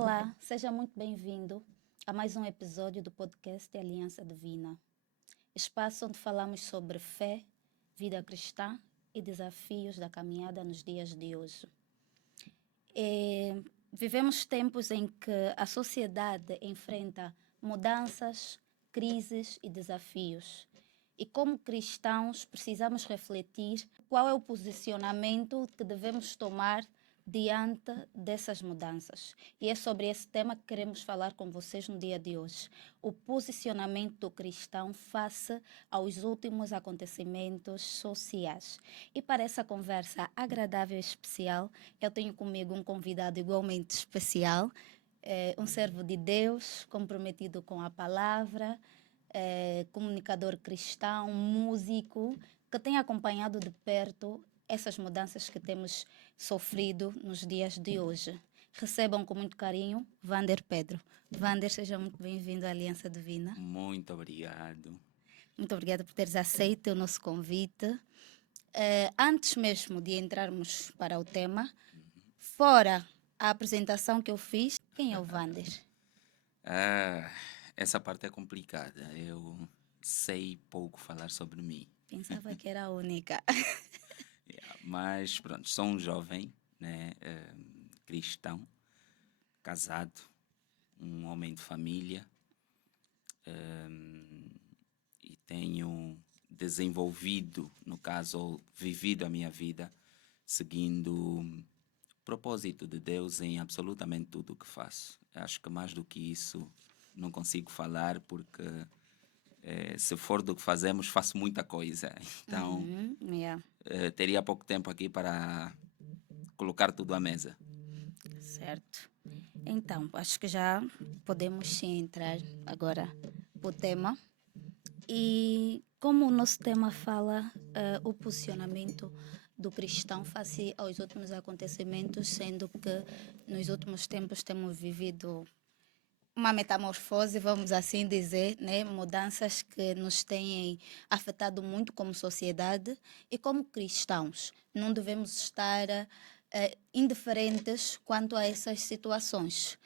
Olá, seja muito bem-vindo a mais um episódio do podcast Aliança Divina, espaço onde falamos sobre fé, vida cristã e desafios da caminhada nos dias de hoje. Vivemos tempos em que a sociedade enfrenta mudanças, crises e desafios. E como cristãos precisamos refletir qual é o posicionamento que devemos tomar diante dessas mudanças. E é sobre esse tema que queremos falar com vocês no dia de hoje. O posicionamento do cristão face aos últimos acontecimentos sociais. E para essa conversa agradável e especial, eu tenho comigo um convidado igualmente especial, um servo de Deus, comprometido com a palavra, comunicador cristão, músico, que tem acompanhado de perto essas mudanças que temos sofrido nos dias de hoje. Recebam com muito carinho Vander Pedro. Vander, seja muito bem-vindo à Aliança Divina. Muito obrigado. Muito obrigada por teres aceito o nosso convite. Antes mesmo de entrarmos para o tema, fora a apresentação que eu fiz, quem é o Vander? Essa parte é complicada. Eu sei pouco falar sobre mim. Pensava que era a única. Mas pronto, sou um jovem, né, cristão, casado, um homem de família, e tenho desenvolvido, no caso, ou vivido a minha vida seguindo o propósito de Deus em absolutamente tudo o que faço. Acho que mais do que isso não consigo falar, porque se for do que fazemos, faço muita coisa. Então, Yeah. teria pouco tempo aqui para colocar tudo à mesa. Certo. Então, acho que já podemos sim entrar agora para o tema. E como o nosso tema fala, o posicionamento do cristão face aos últimos acontecimentos, sendo que nos últimos tempos temos vivido uma metamorfose, vamos assim dizer, né? Mudanças que nos têm afetado muito como sociedade e como cristãos. Não devemos estar indiferentes quanto a essas situações.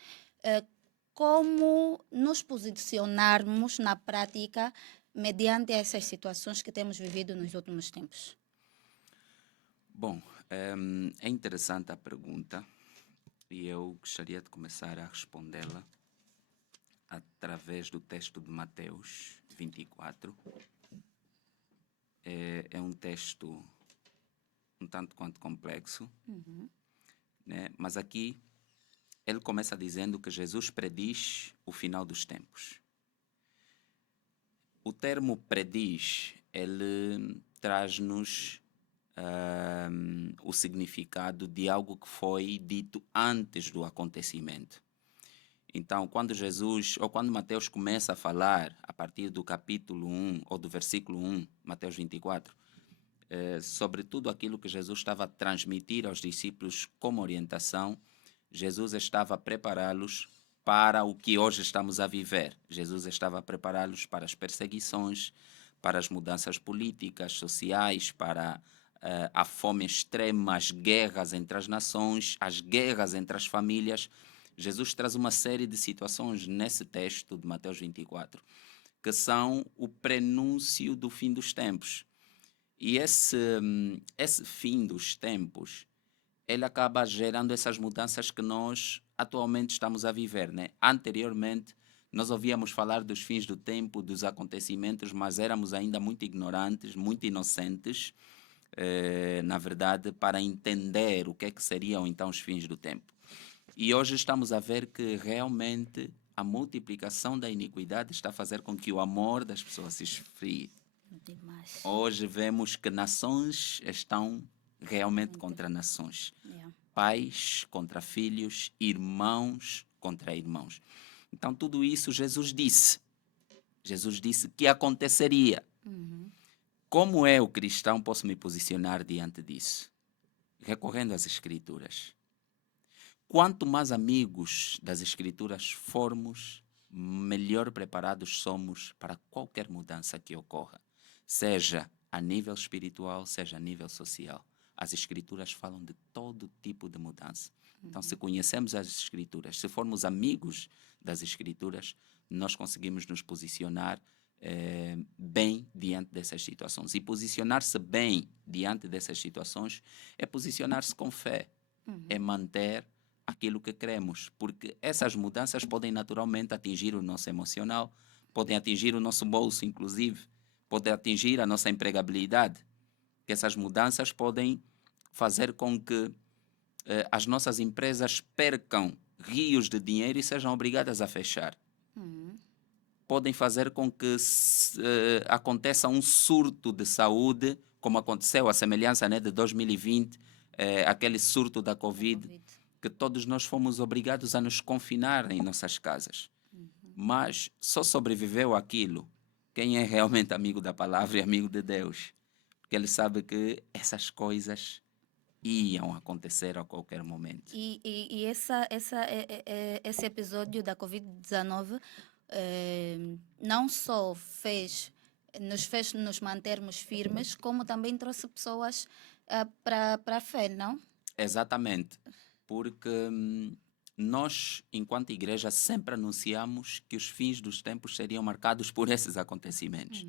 Como nos posicionarmos na prática mediante essas situações que temos vivido nos últimos tempos? Bom, é interessante a pergunta e eu gostaria de começar a respondê-la através do texto de Mateus 24. É um texto um tanto quanto complexo, né? Mas aqui ele começa dizendo que Jesus prediz o final dos tempos. O termo prediz, ele traz-nos o significado de algo que foi dito antes do acontecimento. Então, quando Jesus, ou quando Mateus começa a falar, a partir do capítulo 1, ou do versículo 1, Mateus 24, sobre tudo aquilo que Jesus estava a transmitir aos discípulos como orientação, Jesus estava a prepará-los para o que hoje estamos a viver. Jesus estava a prepará-los para as perseguições, para as mudanças políticas, sociais, para a fome extrema, as guerras entre as nações, as guerras entre as famílias. Jesus traz uma série de situações nesse texto de Mateus 24, que são o prenúncio do fim dos tempos. E esse fim dos tempos, ele acaba gerando essas mudanças que nós atualmente estamos a viver, né? Anteriormente, nós ouvíamos falar dos fins do tempo, dos acontecimentos, mas éramos ainda muito ignorantes, muito inocentes, na verdade, para entender o que é que seriam então os fins do tempo. E hoje estamos a ver que realmente a multiplicação da iniquidade está a fazer com que o amor das pessoas se esfrie. Demais. Hoje vemos que nações estão realmente contra nações. Yeah. Pais contra filhos, irmãos contra irmãos. Então tudo isso Jesus disse. Jesus disse que aconteceria. Como eu, cristão, posso me posicionar diante disso? Recorrendo às Escrituras. Quanto mais amigos das Escrituras formos, melhor preparados somos para qualquer mudança que ocorra, seja a nível espiritual, seja a nível social. as Escrituras falam de todo tipo de mudança. Então, se conhecemos as Escrituras, se formos amigos das Escrituras, nós conseguimos nos posicionar bem diante dessas situações. E posicionar-se bem diante dessas situações é posicionar-se com fé, é manter aquilo que queremos, porque essas mudanças podem naturalmente atingir o nosso emocional, podem atingir o nosso bolso, inclusive, podem atingir a nossa empregabilidade, que essas mudanças podem fazer com que as nossas empresas percam rios de dinheiro e sejam obrigadas a fechar. Podem fazer com que aconteça um surto de saúde, como aconteceu a semelhança, né, de 2020, aquele surto da Covid, que todos nós fomos obrigados a nos confinar em nossas casas. Mas só sobreviveu aquilo quem é realmente amigo da palavra e amigo de Deus, porque ele sabe que essas coisas iam acontecer a qualquer momento. E esse episódio da Covid-19 não só nos fez nos mantermos firmes, como também trouxe pessoas para a fé, não? Exatamente, porque nós, enquanto igreja, sempre anunciamos que os fins dos tempos seriam marcados por esses acontecimentos.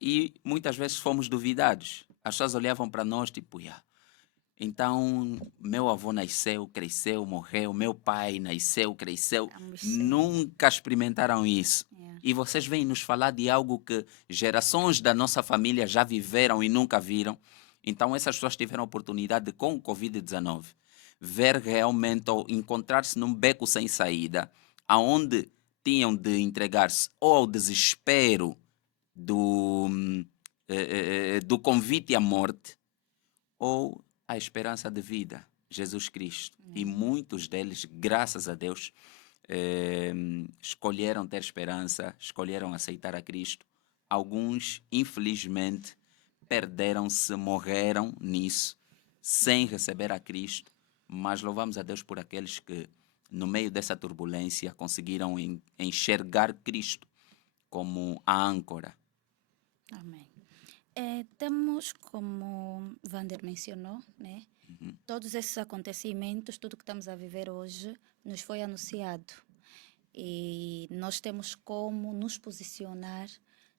E muitas vezes fomos duvidados. As pessoas olhavam para nós tipo, então meu avô nasceu, cresceu, morreu, meu pai nasceu, cresceu, nunca experimentaram isso. E vocês vêm nos falar de algo que gerações da nossa família já viveram e nunca viram. Então essas pessoas tiveram a oportunidade de, com o Covid-19, ver realmente ou encontrar-se num beco sem saída, aonde tinham de entregar-se ou ao desespero do convite à morte ou à esperança de vida, Jesus Cristo. E muitos deles, graças a Deus, escolheram ter esperança, escolheram aceitar a Cristo. Alguns, infelizmente, perderam-se, morreram nisso, sem receber a Cristo. Mas louvamos a Deus por aqueles que, no meio dessa turbulência, conseguiram enxergar Cristo como a âncora. Amém. Temos, como Vander mencionou, né? Todos esses acontecimentos, tudo que estamos a viver hoje, nos foi anunciado. E nós temos como nos posicionar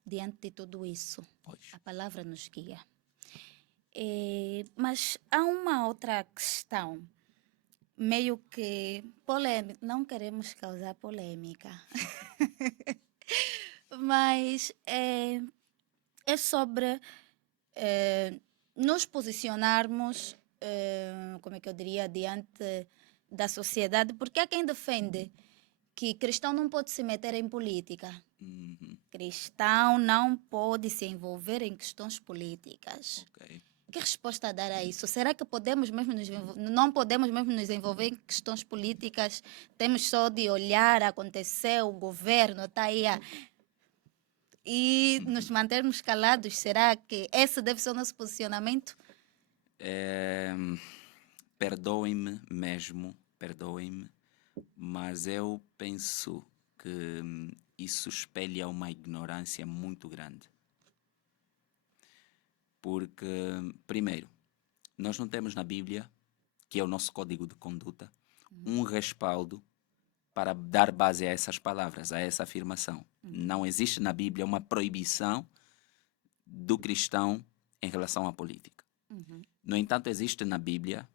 diante de tudo isso. Pois. A palavra nos guia. Mas há uma outra questão, meio que polêmica. Não queremos causar polêmica. Mas é sobre nos posicionarmos, como é que eu diria, diante da sociedade, porque há quem defende que cristão não pode se meter em política. Cristão não pode se envolver em questões políticas. Okay. Que resposta dar a isso? Será que podemos mesmo não podemos mesmo nos envolver em questões políticas? Temos só de olhar, aconteceu, o governo está aí e nos mantermos calados? Será que esse deve ser o nosso posicionamento? Perdoem-me mesmo, perdoem-me, mas eu penso que isso espelha uma ignorância muito grande. Porque, primeiro, nós não temos na Bíblia, que é o nosso código de conduta, um respaldo para dar base a essas palavras, a essa afirmação. Não existe na Bíblia uma proibição do cristão em relação à política. No entanto, existe na Bíblia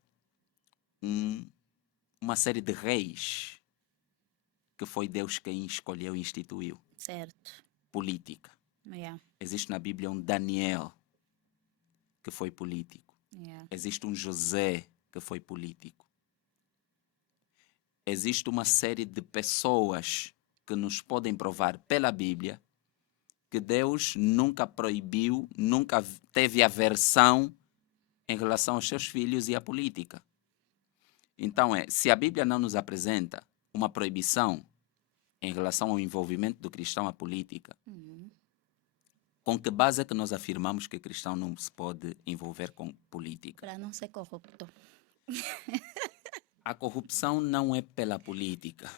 uma série de reis que foi Deus quem escolheu e instituiu. Certo. Política. Yeah. Existe na Bíblia um Daniel que foi político. Yeah. Existe um José que foi político. Existe uma série de pessoas que nos podem provar pela Bíblia que Deus nunca proibiu, nunca teve aversão em relação aos seus filhos e à política. Então, se a Bíblia não nos apresenta uma proibição em relação ao envolvimento do cristão à política, com que base é que nós afirmamos que o cristão não se pode envolver com política? Para não ser corrupto. A corrupção não é pela política,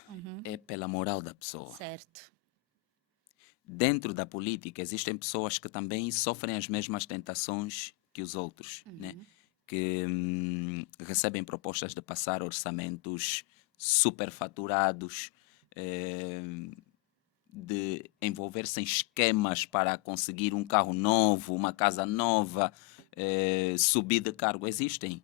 é pela moral da pessoa. Certo. Dentro da política existem pessoas que também sofrem as mesmas tentações que os outros, né? que recebem propostas de passar orçamentos superfaturados, de envolver-se em esquemas para conseguir um carro novo, uma casa nova, subir de cargo. Existem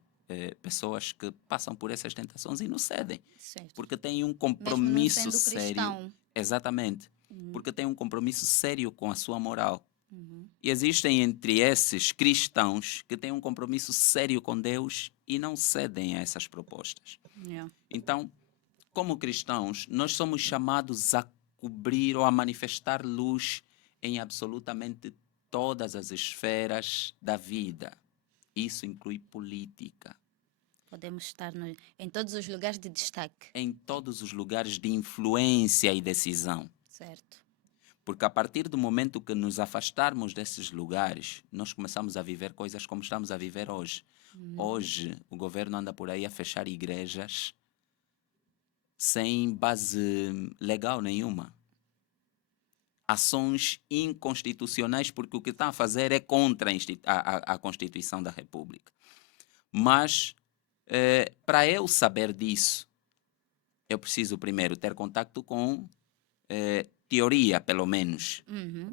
pessoas que passam por essas tentações e não cedem, Certo. porque têm um Mesmo não compromisso sendo sério. cristão. Exatamente. Porque têm um compromisso sério com a sua moral. Uhum. E existem entre esses cristãos que têm um compromisso sério com Deus e não cedem a essas propostas. Yeah. Então, como cristãos, nós somos chamados a cobrir ou a manifestar luz em absolutamente todas as esferas da vida. Isso inclui política, Podemos estar em todos os lugares de destaque. em todos os lugares de influência e decisão. Certo. Porque a partir do momento que nos afastarmos desses lugares, nós começamos a viver coisas como estamos a viver hoje. Hoje, o governo anda por aí a fechar igrejas sem base legal nenhuma. Ações inconstitucionais, porque o que está a fazer é contra a Constituição da República. Mas, para eu saber disso, eu preciso primeiro ter contato com teoria, pelo menos. Uhum.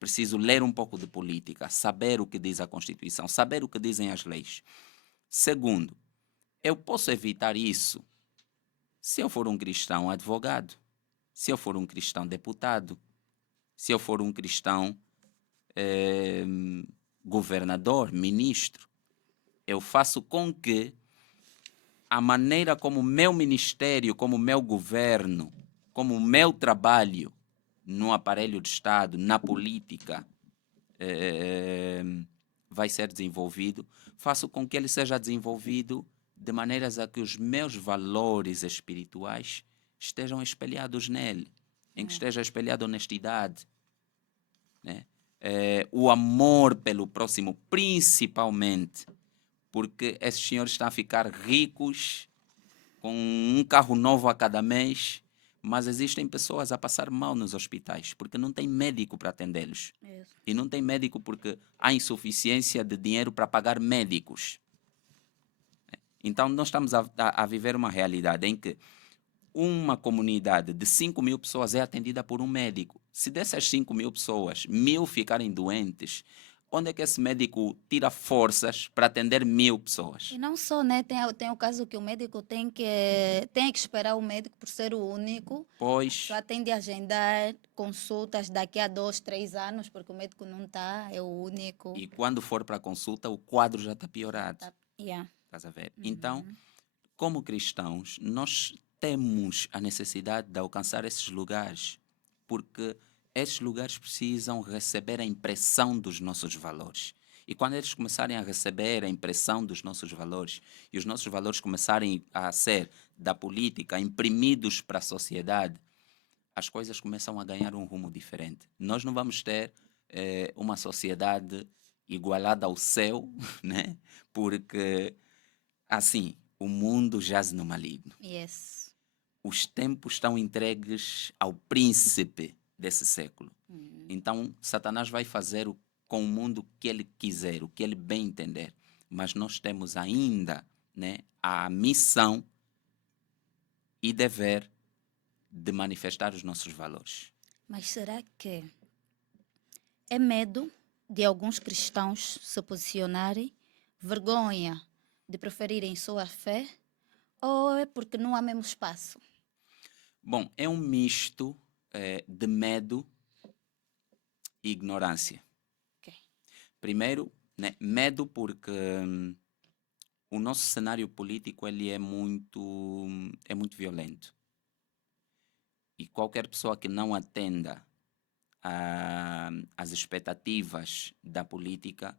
Preciso ler um pouco de política, saber o que diz a Constituição, saber o que dizem as leis. Segundo, eu posso evitar isso se eu for um cristão advogado, se eu for um cristão deputado, se eu for um cristão governador, ministro. Eu faço com que a maneira como o meu ministério, como o meu governo, como o meu trabalho no aparelho de Estado, na política, vai ser desenvolvido, faço com que ele seja desenvolvido de maneiras a que os meus valores espirituais estejam espelhados nele, em que esteja espelhada a honestidade, né? O amor pelo próximo, principalmente, porque esses senhores estão a ficar ricos com um carro novo a cada mês, mas existem pessoas a passar mal nos hospitais, porque não tem médico para atendê-los. Isso. E não tem médico porque há insuficiência de dinheiro para pagar médicos. Então, nós estamos a viver uma realidade em que uma comunidade de 5.000 pessoas é atendida por um médico. Se dessas 5.000 pessoas, 1.000 ficarem doentes, onde é que esse médico tira forças para atender 1.000 pessoas? E não só, né? Tem o caso que o médico tem que esperar o médico por ser o único. Pois, Só tem de agendar consultas daqui a 2, 3 anos, porque o médico não está, é o único. e quando for para a consulta, o quadro já está piorado. Tá. Yeah. Estás a ver? Então, como cristãos, nós temos a necessidade de alcançar esses lugares, porque esses lugares precisam receber a impressão dos nossos valores. E quando eles começarem a receber a impressão dos nossos valores, e os nossos valores começarem a ser da política imprimidos para a sociedade, as coisas começam a ganhar um rumo diferente. Nós não vamos ter uma sociedade igualada ao céu, né? Porque, assim, o mundo jaz no maligno. Yes. Os tempos estão entregues ao príncipe desse século. Então, Satanás vai fazer com o mundo o que ele quiser, o que ele bem entender. Mas nós temos ainda, né, a missão e dever de manifestar os nossos valores. Mas será que é medo de alguns cristãos se posicionarem, vergonha de preferirem sua fé, ou é porque não há mesmo espaço? Bom, é um misto de medo e ignorância. Ok. Primeiro, né, medo porque o nosso cenário político ele é muito violento. E qualquer pessoa que não atenda às expectativas da política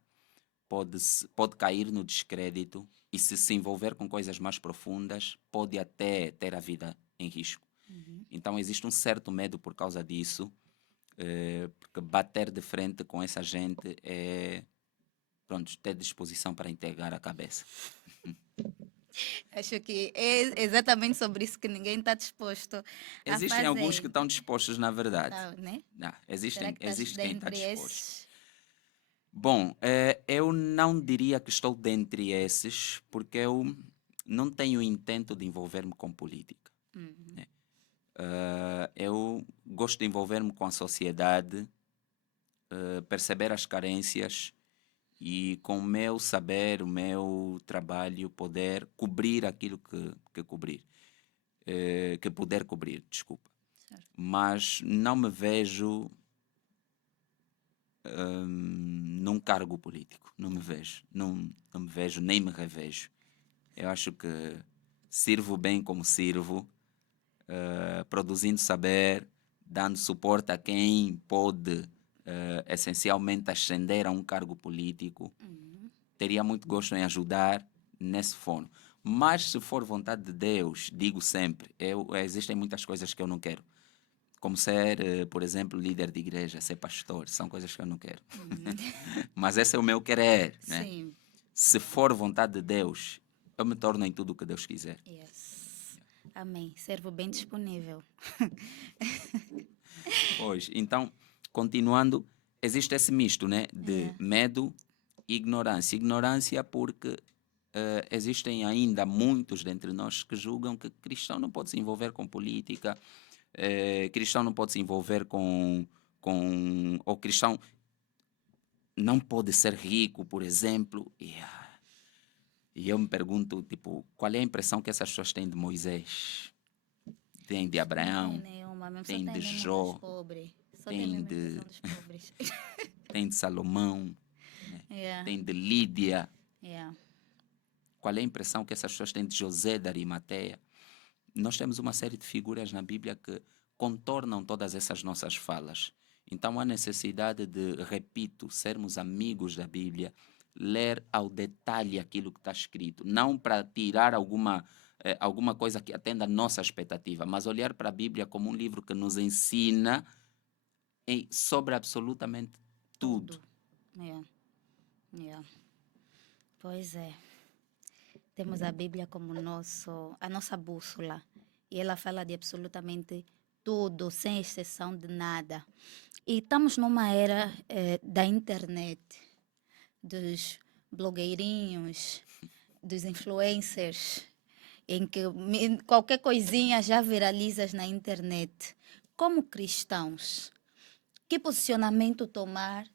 pode cair no descrédito e se envolver com coisas mais profundas, pode até ter a vida em risco. Então existe um certo medo por causa disso, porque bater de frente com essa gente é, pronto, ter disposição para entregar a cabeça. Acho que é exatamente sobre isso que ninguém está disposto a Existem fazer. alguns que estão dispostos, na verdade. Tá, né? Não, Será que estás existe quem está dentre disposto. esses? Bom, eu não diria que estou dentre esses, porque eu não tenho intento de envolver-me com política. Uhum. Né? Eu gosto de envolver-me com a sociedade, perceber as carências e, com o meu saber, o meu trabalho, poder cobrir aquilo que cobrir, que puder cobrir, desculpa. Certo. Mas não me vejo num cargo político. Não me vejo. Não me vejo, nem me revejo. Eu acho que sirvo bem como sirvo, produzindo saber, dando suporte a quem pode essencialmente ascender a um cargo político. Uhum. Teria muito gosto em ajudar nesse fórum. Mas se for vontade de Deus, digo sempre, existem muitas coisas que eu não quero. Como ser, por exemplo, líder de igreja, ser pastor, são coisas que eu não quero. Uhum. Mas esse é o meu querer, né? Sim. Se for vontade de Deus, eu me torno em tudo o que Deus quiser. Yes. Amém. Servo bem disponível. Pois, então, continuando, existe esse misto, né, de É. medo e ignorância. Ignorância porque existem ainda muitos dentre nós que julgam que cristão não pode se envolver com política, cristão não pode se envolver ou cristão não pode ser rico, por exemplo. E eu me pergunto, tipo, qual é a impressão que essas pessoas têm de Moisés? Têm de Não tem Abraão? nenhuma, mesmo só Têm tem de mesmo dos Jó? pobres. Só tem Têm mesmo a de, impressão dos pobres. têm de Salomão? Né? Yeah. Têm de Lídia? Yeah. Qual é a impressão que essas pessoas têm de José da Arimateia? Nós temos uma série de figuras na Bíblia que contornam todas essas nossas falas. Então há necessidade de, repito, sermos amigos da Bíblia, ler ao detalhe aquilo que está escrito, não para tirar alguma coisa que atenda a nossa expectativa, mas olhar para a Bíblia como um livro que nos ensina sobre absolutamente tudo. Tudo. Yeah. Yeah. Pois é. Temos a Bíblia como a nossa bússola. E ela fala de absolutamente tudo, sem exceção de nada. E estamos numa era da internet, dos blogueirinhos, dos influencers, em que qualquer coisinha já viralizas na internet. Como cristãos, que posicionamento tomar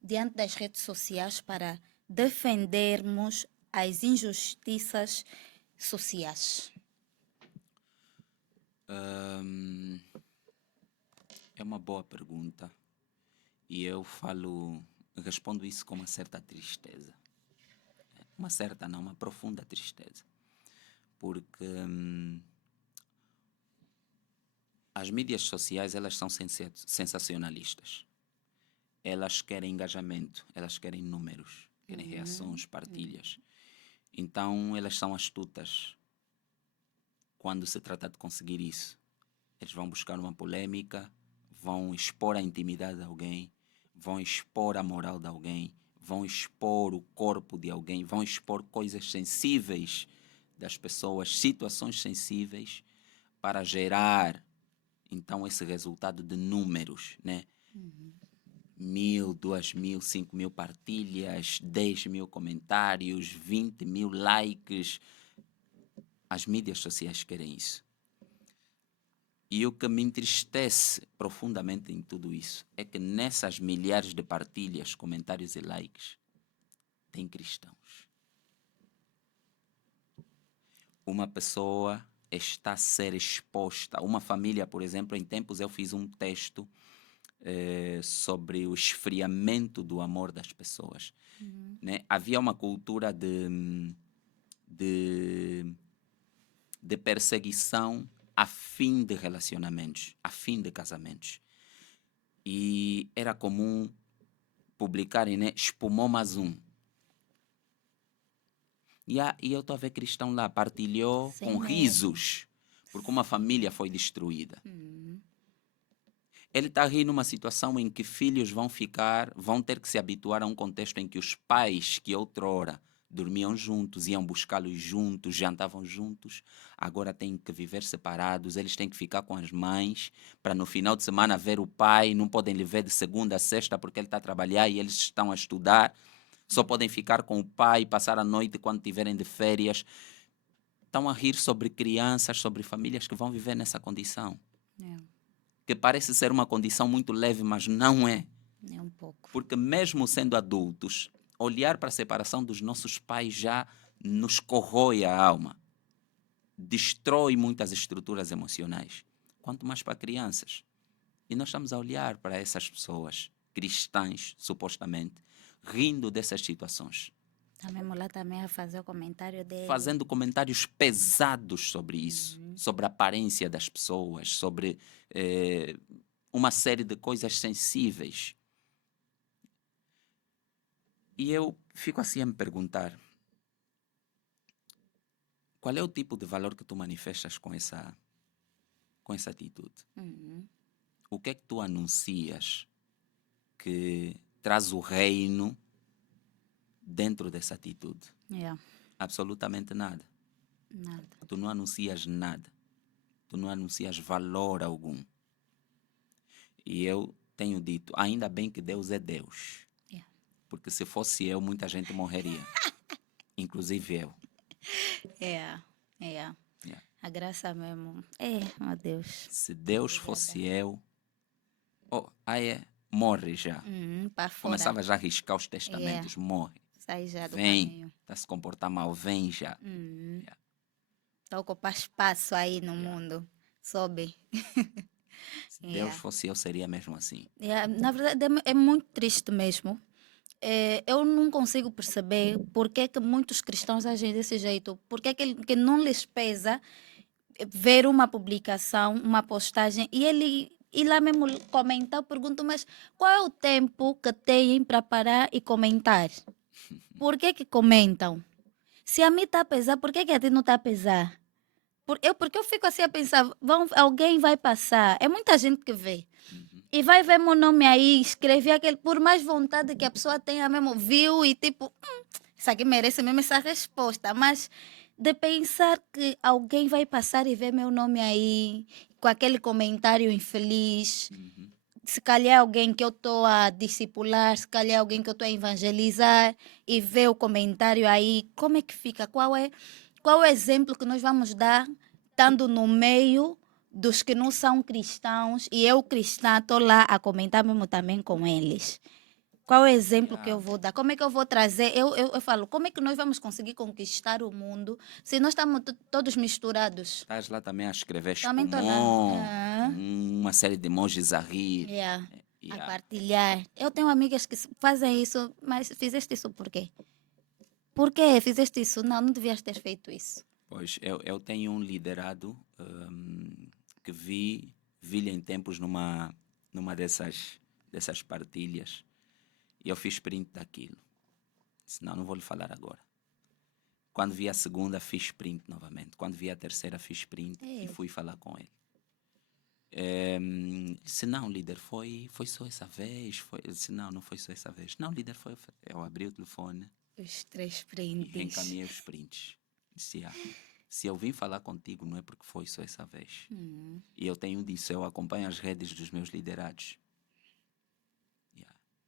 diante das redes sociais para defendermos as injustiças sociais? Hum, É uma boa pergunta e respondo isso com uma certa tristeza. Uma certa, não, uma profunda tristeza. Porque as mídias sociais, elas são sensacionalistas. Elas querem engajamento, elas querem números, querem reações, partilhas. Então, elas são astutas quando se trata de conseguir isso. Eles vão buscar uma polêmica, vão expor a intimidade de alguém, vão expor a moral de alguém, vão expor o corpo de alguém, vão expor coisas sensíveis das pessoas, situações sensíveis, para gerar então esse resultado de números, né? 1.000, 2.000, 5.000 partilhas, 10.000 comentários, 20.000 likes. As mídias sociais querem isso. E o que me entristece profundamente em tudo isso é que nessas milhares de partilhas, comentários e likes, tem cristãos. Uma pessoa está a ser exposta. Uma família, por exemplo, em tempos eu fiz um texto sobre o esfriamento do amor das pessoas. Né? Havia uma cultura de perseguição a fim de relacionamentos, a fim de casamentos. E era comum publicarem, né? Espumou mais um. E eu estou a ver cristão lá, partilhou Sem com medo. risos, porque uma família foi destruída. Uhum. Ele está a rir numa situação em que filhos vão ter que se habituar a um contexto em que os pais que outrora dormiam juntos, iam buscá-los juntos, jantavam juntos. Agora têm que viver separados, eles têm que ficar com as mães para no final de semana ver o pai, não podem lhe ver de segunda a sexta porque ele está a trabalhar e eles estão a estudar. Só podem ficar com o pai, passar a noite quando tiverem de férias. Estão a rir sobre crianças, sobre famílias que vão viver nessa condição. É, Que parece ser uma condição muito leve, mas não é. é um pouco. Porque mesmo sendo adultos, olhar para a separação dos nossos pais já nos corrói a alma. Destrói muitas estruturas emocionais. Quanto mais para crianças. E nós estamos a olhar para essas pessoas, cristãs, supostamente, rindo dessas situações. Está mesmo lá também a fazer o comentário dele. Fazendo comentários pesados sobre isso. Sobre a aparência das pessoas, sobre uma série de coisas sensíveis. E eu fico assim a me perguntar, qual é o tipo de valor que tu manifestas com essa atitude? O que é que tu anuncias que traz o reino dentro dessa atitude? Yeah. Absolutamente nada. Nada. Tu não anuncias nada. Tu não anuncias valor algum. E eu tenho dito, ainda bem que Deus é Deus. Yeah. Porque se fosse eu, muita gente morreria. Inclusive eu. É. Yeah. A graça mesmo. Meu Deus. Se Deus fosse eu, morre já. Para fora. Começava já a riscar os testamentos, morre. Sai já do Vem, caminho. está a se comportar mal, vem já. Está a ocupar espaço aí no mundo. Sobe. Se Deus fosse eu, seria mesmo assim. Na verdade, é muito triste mesmo. Eu não consigo perceber por que muitos cristãos agem desse jeito. Por que não lhes pesa ver uma publicação, uma postagem, e ele ir lá mesmo comentar. Eu pergunto, mas qual é o tempo que têm para parar e comentar? Por que comentam? Se a mim está a pesar, por que a ti não está a pesar? Porque eu fico assim a pensar, alguém vai passar, é muita gente que vê. E vai ver meu nome aí, escrever aquele, por mais vontade que a pessoa tenha mesmo, viu e tipo, isso aqui merece mesmo essa resposta. Mas de pensar que alguém vai passar e ver meu nome aí, com aquele comentário infeliz, se calhar alguém que eu estou a discipular, se calhar alguém que eu estou a evangelizar e ver o comentário aí, como é que fica? Qual é o exemplo que nós vamos dar, estando no meio dos que não são cristãos e eu, cristã, estou lá a comentar mesmo também com eles? Qual é o exemplo que eu vou dar? Como é que eu vou trazer? Eu falo, como é que nós vamos conseguir conquistar o mundo se nós estamos todos misturados? Estás lá também a escrever Também estou espumon, lá. uma série de emojis a rir. A partilhar. Eu tenho amigas que fazem isso, mas fizeste isso por quê? Por que fizeste isso? Não devias ter feito isso. Pois, eu tenho um liderado que vi-lhe em tempos numa dessas partilhas e eu fiz print daquilo. Senão não vou lhe falar agora. Quando vi a segunda, fiz print novamente. Quando vi a terceira, fiz print e fui falar com ele. Disse, não, líder, foi só essa vez. Disse, não foi só essa vez. Não, líder, foi. Eu abri o telefone. Os 3 E prints. reencaminhei os prints. Disse, se eu vim falar contigo, não é porque foi só essa vez. E eu tenho disso, eu acompanho as redes dos meus liderados.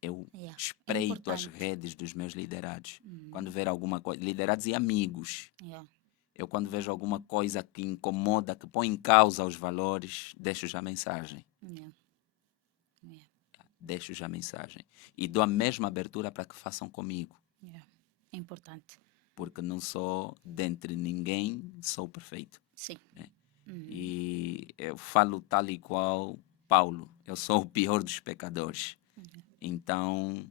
Eu espreito as redes dos meus liderados. Quando ver alguma coisa, liderados e amigos. Eu quando vejo alguma coisa que incomoda, que põe em causa os valores, deixo já a mensagem. Deixo já a mensagem. E dou a mesma abertura para que façam comigo. É importante. Porque não sou, dentre ninguém, sou perfeito. Sim. Né? E eu falo tal e qual Paulo. Eu sou o pior dos pecadores. Então,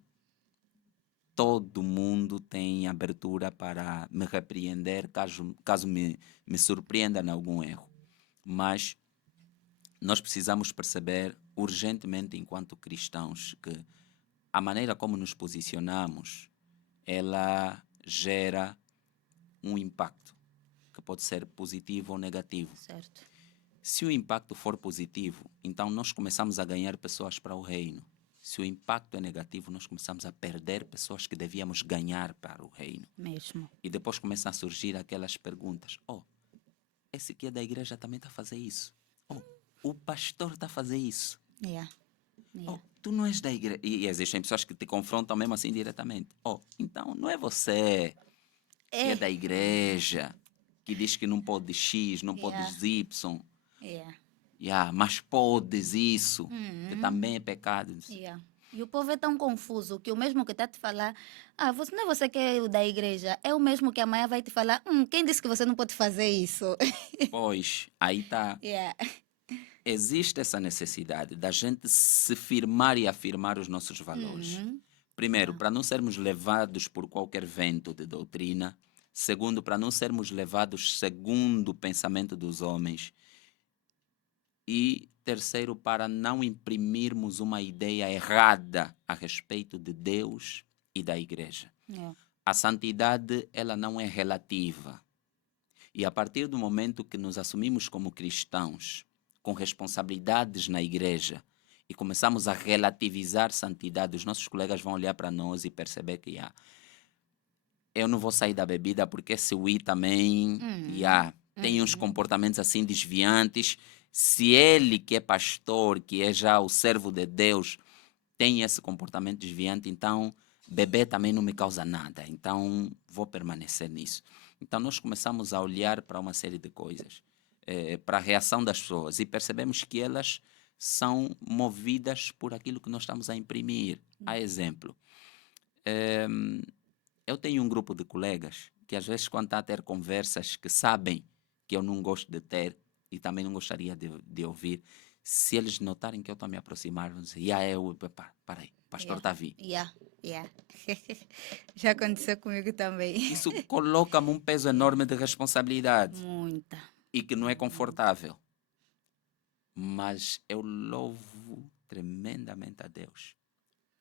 todo mundo tem abertura para me repreender caso me surpreenda em algum erro. Mas nós precisamos perceber urgentemente, enquanto cristãos, que a maneira como nos posicionamos, ela gera um impacto que pode ser positivo ou negativo. Certo. Se o impacto for positivo, então nós começamos a ganhar pessoas para o reino. se o impacto é negativo, nós começamos a perder pessoas que devíamos ganhar para o reino. Mesmo. E depois começam a surgir aquelas perguntas. Oh, esse que é da igreja também está a fazer isso. Oh, o pastor está a fazer isso. Yeah. Oh, Yeah. tu não és da igreja. E existem pessoas que te confrontam mesmo assim diretamente. Oh, então não é você que é da igreja, que diz que não pode X, não podes Y. Yeah. Yeah, mas podes isso, que também é pecado. Yeah. E o povo é tão confuso que o mesmo que está a te falar, você, não é você que é o da igreja, é o mesmo que amanhã vai te falar, quem disse que você não pode fazer isso? Pois, aí está. Yeah. Existe essa necessidade da gente se firmar e afirmar os nossos valores. Primeiro, para não sermos levados por qualquer vento de doutrina. Segundo, para não sermos levados segundo o pensamento dos homens. E terceiro, para não imprimirmos uma ideia errada a respeito de Deus e da igreja. Yeah. A santidade, ela não é relativa. E a partir do momento que nos assumimos como cristãos, com responsabilidades na igreja, e começamos a relativizar santidade, os nossos colegas vão olhar para nós e perceber que eu não vou sair da bebida porque esse Wii também tem uns comportamentos assim desviantes. Se ele, que é pastor, que é já o servo de Deus, tem esse comportamento desviante, então beber também não me causa nada. Então vou permanecer nisso. Então nós começamos a olhar para uma série de coisas, para a reação das pessoas, e percebemos que elas são movidas por aquilo que nós estamos a imprimir. A exemplo, eu tenho um grupo de colegas que às vezes quando está a ter conversas que sabem que eu não gosto de ter e também não gostaria de ouvir, se eles notarem que eu estou a me aproximar, vão dizer, para aí, o pastor está a vir. Yeah. Já aconteceu comigo também. Isso coloca-me um peso enorme de responsabilidade Muita. e que não é confortável. Mas eu louvo tremendamente a Deus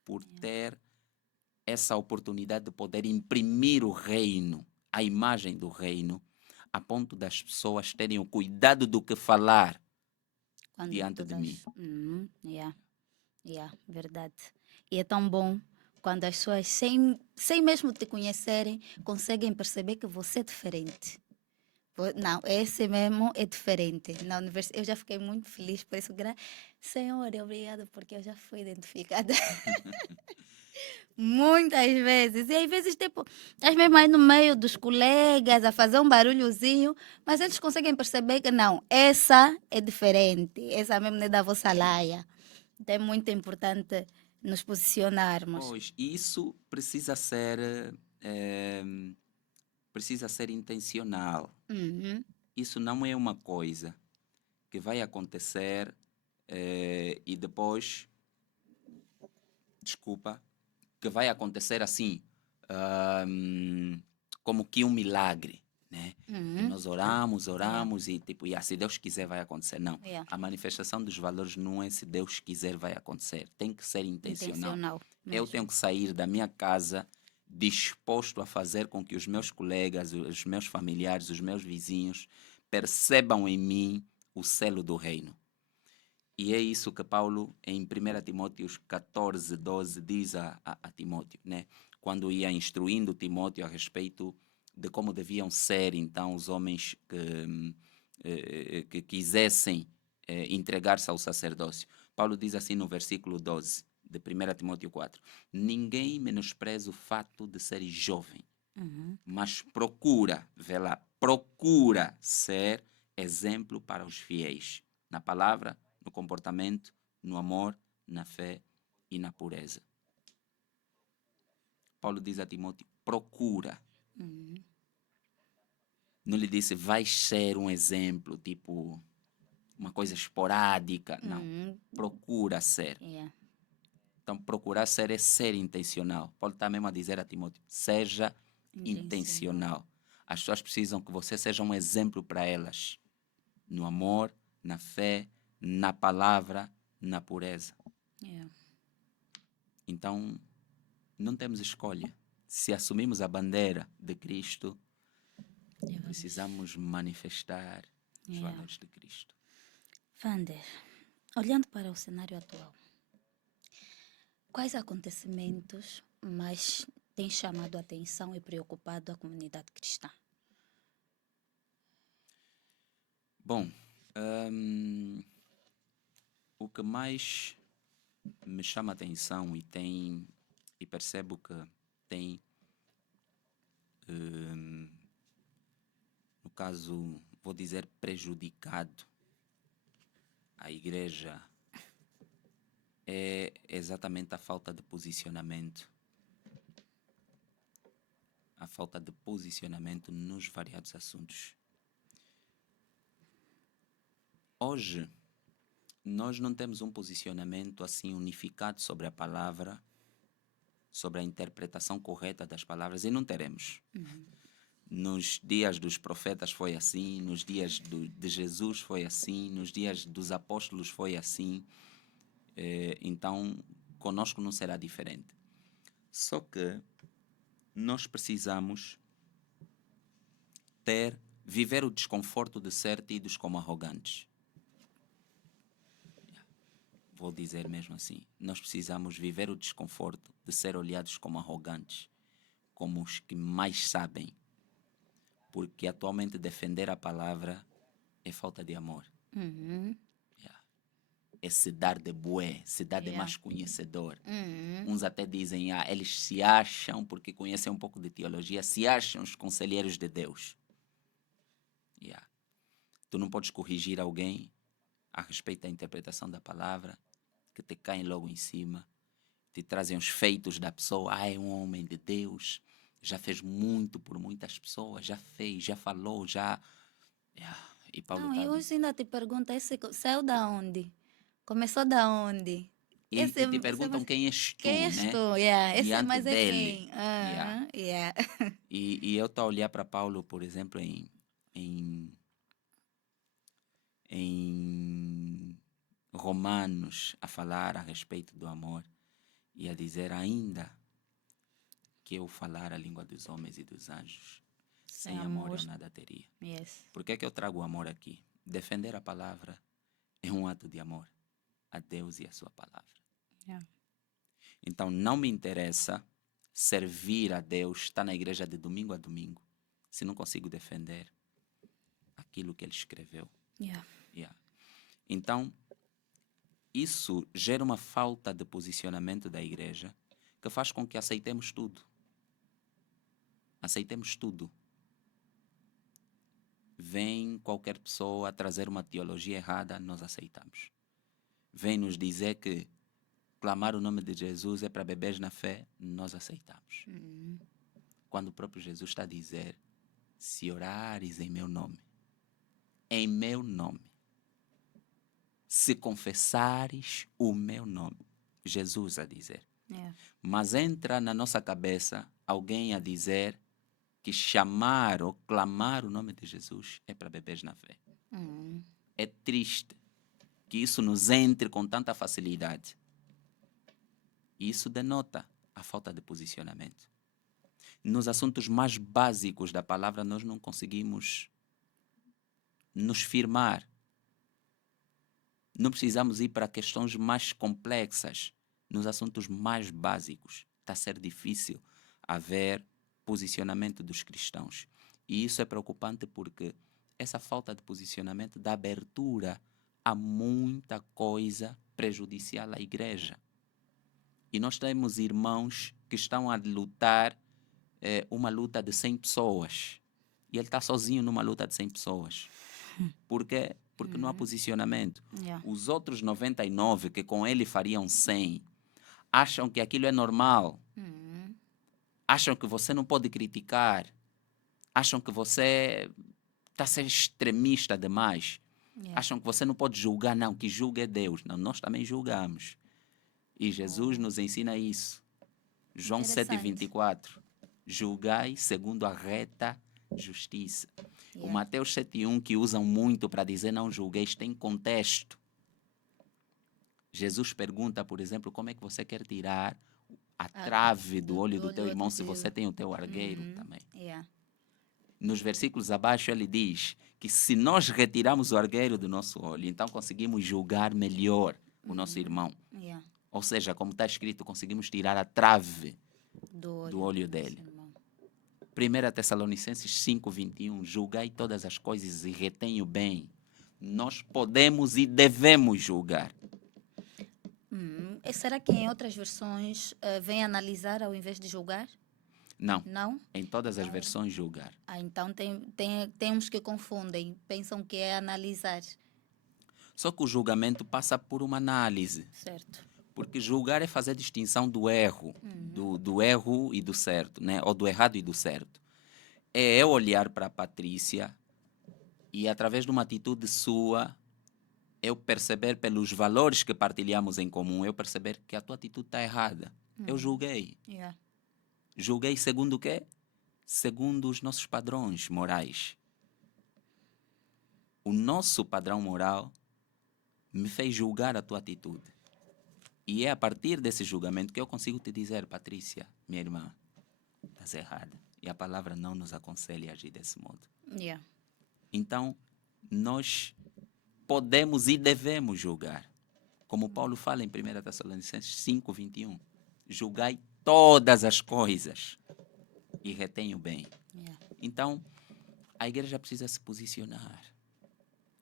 por ter essa oportunidade de poder imprimir o reino, a imagem do reino, a ponto das pessoas terem o cuidado do que falar Quando diante de mim. Verdade. E é tão bom quando as pessoas, sem mesmo te conhecerem, conseguem perceber que você é diferente. Não, esse mesmo é diferente. Na universidade, eu já fiquei muito feliz por isso. Senhor, obrigada, porque eu já fui identificada. Muitas vezes. E às vezes, tipo, às vezes mais no meio dos colegas, a fazer um barulhozinho, mas eles conseguem perceber que não, essa é diferente. Essa mesmo não é da vossa laia. Então é muito importante nos posicionarmos. Pois, isso precisa ser intencional. Isso não é uma coisa que vai acontecer e depois, que vai acontecer assim, como que um milagre, né? E nós oramos e tipo, se Deus quiser vai acontecer. Não, a manifestação dos valores não é se Deus quiser vai acontecer, tem que ser intencional. Eu tenho que sair da minha casa disposto a fazer com que os meus colegas, os meus familiares, os meus vizinhos percebam em mim o selo do reino. E é isso que Paulo, em 1 Timóteo 14, 12, diz a Timóteo, né? Quando ia instruindo Timóteo a respeito de como deviam ser, então, os homens que quisessem entregar-se ao sacerdócio. Paulo diz assim no versículo 12 de 1 Timóteo 4, ninguém menospreza o fato de ser jovem, mas procura ser exemplo para os fiéis, na palavra, no comportamento, no amor, na fé e na pureza. Paulo diz a Timóteo, procura. Não lhe disse, vai ser um exemplo, tipo, uma coisa esporádica. Não, procura ser. Então, procurar ser é ser intencional. Paulo está mesmo a dizer a Timóteo, seja intencional. As pessoas precisam que você seja um exemplo para elas, no amor, na fé, na palavra, na pureza. Então, não temos escolha. Se assumimos a bandeira de Cristo, precisamos manifestar os valores de Cristo. Vander, olhando para o cenário atual, Quais acontecimentos mais têm chamado a atenção e preocupado a comunidade cristã? Bom, o que mais me chama a atenção e percebo que tem, hum, no caso, vou dizer, prejudicado a igreja é exatamente a falta de posicionamento. A falta de posicionamento nos variados assuntos. Hoje, nós não temos um posicionamento assim unificado sobre a palavra, sobre a interpretação correta das palavras, e não teremos. Nos dias dos profetas foi assim, nos dias de Jesus foi assim, nos dias dos apóstolos foi assim. Então, conosco não será diferente. Só que nós precisamos viver o desconforto de ser tidos como arrogantes. Vou dizer mesmo assim. Nós precisamos viver o desconforto de ser olhados como arrogantes, como os que mais sabem. Porque atualmente defender a palavra é falta de amor. É se dar de bué, se dar de mais conhecedor. Uns até dizem, eles se acham, porque conhecem um pouco de teologia, se acham os conselheiros de Deus. Tu não podes corrigir alguém a respeito da interpretação da palavra, que te caem logo em cima, te trazem os feitos da pessoa. É um homem de Deus, já fez muito por muitas pessoas, já fez, já falou, já... E Paulo Não, está eu hoje ainda te pergunto, esse saiu da onde? Começou da onde? e te perguntam quem és tu, quem és né? tu? Esse Diante mas é dele. quem? Aham, E eu estou a olhar para Paulo, por exemplo, em Romanos, a falar a respeito do amor e a dizer ainda que eu falar a língua dos homens e dos anjos, sem amor eu nada teria. Por que eu trago o amor aqui? Defender a palavra é um ato de amor a Deus e a sua palavra. Então não me interessa servir a Deus, estar na igreja de domingo a domingo, se não consigo defender aquilo que ele escreveu. Então, isso gera uma falta de posicionamento da igreja que faz com que aceitemos tudo. Aceitemos tudo. Vem qualquer pessoa trazer uma teologia errada, nós aceitamos. Vem nos dizer que clamar o nome de Jesus é para beberes na fé, nós aceitamos. Quando o próprio Jesus está a dizer, se orares em meu nome, se confessares o meu nome, Jesus a dizer. Mas entra na nossa cabeça alguém a dizer que chamar ou clamar o nome de Jesus é para beberes na fé. É triste que isso nos entre com tanta facilidade. E isso denota a falta de posicionamento. Nos assuntos mais básicos da palavra, nós não conseguimos nos firmar. Não precisamos ir para questões mais complexas. Nos assuntos mais básicos, está a ser difícil haver posicionamento dos cristãos. E isso é preocupante porque essa falta de posicionamento dá abertura a muita coisa prejudicial à igreja. E nós temos irmãos que estão a lutar uma luta de 100 pessoas. E ele está sozinho numa luta de 100 pessoas. Por quê? Porque não há posicionamento. Os outros 99 que com ele fariam 100 acham que aquilo é normal. Acham que você não pode criticar. Acham que você está a ser extremista demais. Acham que você não pode julgar. Não, que julga é Deus. Não, nós também julgamos. E Jesus nos ensina isso. João 7,24. Julgai segundo a reta justiça. O Mateus 7,1 que usam muito para dizer não julgueis tem contexto. Jesus pergunta, por exemplo, como é que você quer tirar a trave do olho do teu irmão se você tem o teu argueiro também. Nos versículos abaixo ele diz que se nós retirarmos o argueiro do nosso olho, então conseguimos julgar melhor o nosso irmão. Ou seja, como está escrito, conseguimos tirar a trave Do do olho dele. irmão. 1 Tessalonicenses 5:21, julgai todas as coisas e retenho bem. Nós podemos e devemos julgar. E será que em outras versões vem analisar ao invés de julgar? Não, Não? em todas as versões julgar. Então tem uns que confundem, pensam que é analisar, Só que o julgamento passa por uma análise. certo? Porque julgar é fazer distinção do erro, do erro e do certo, né? Ou do errado e do certo. É eu olhar para a Patrícia e, através de uma atitude sua, eu perceber pelos valores que partilhamos em comum, eu perceber que a tua atitude está errada. Eu julguei. Yeah. Julguei segundo o quê? Segundo os nossos padrões morais. O nosso padrão moral me fez julgar a tua atitude. E é a partir desse julgamento que eu consigo te dizer, Patrícia, minha irmã, estás errada. E a palavra não nos aconselha a agir desse modo. Yeah. Então, nós podemos e devemos julgar. Como Paulo fala em 1 Tessalonicenses 5:21. Julgai todas as coisas e retenho bem. Yeah. Então, a igreja precisa se posicionar.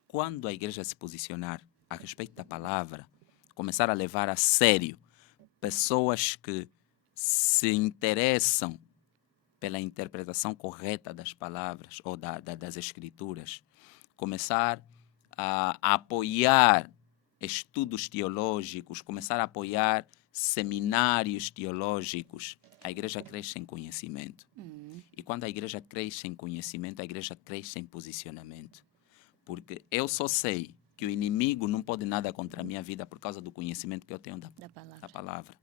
Quando a igreja se posicionar a respeito da palavra, começar a levar a sério pessoas que se interessam pela interpretação correta das palavras ou das escrituras, começar a apoiar estudos teológicos, começar a apoiar seminários teológicos, a igreja cresce em conhecimento. E quando a igreja cresce em conhecimento, a igreja cresce em posicionamento. Porque eu só sei que o inimigo não pode nada contra a minha vida por causa do conhecimento que eu tenho da palavra.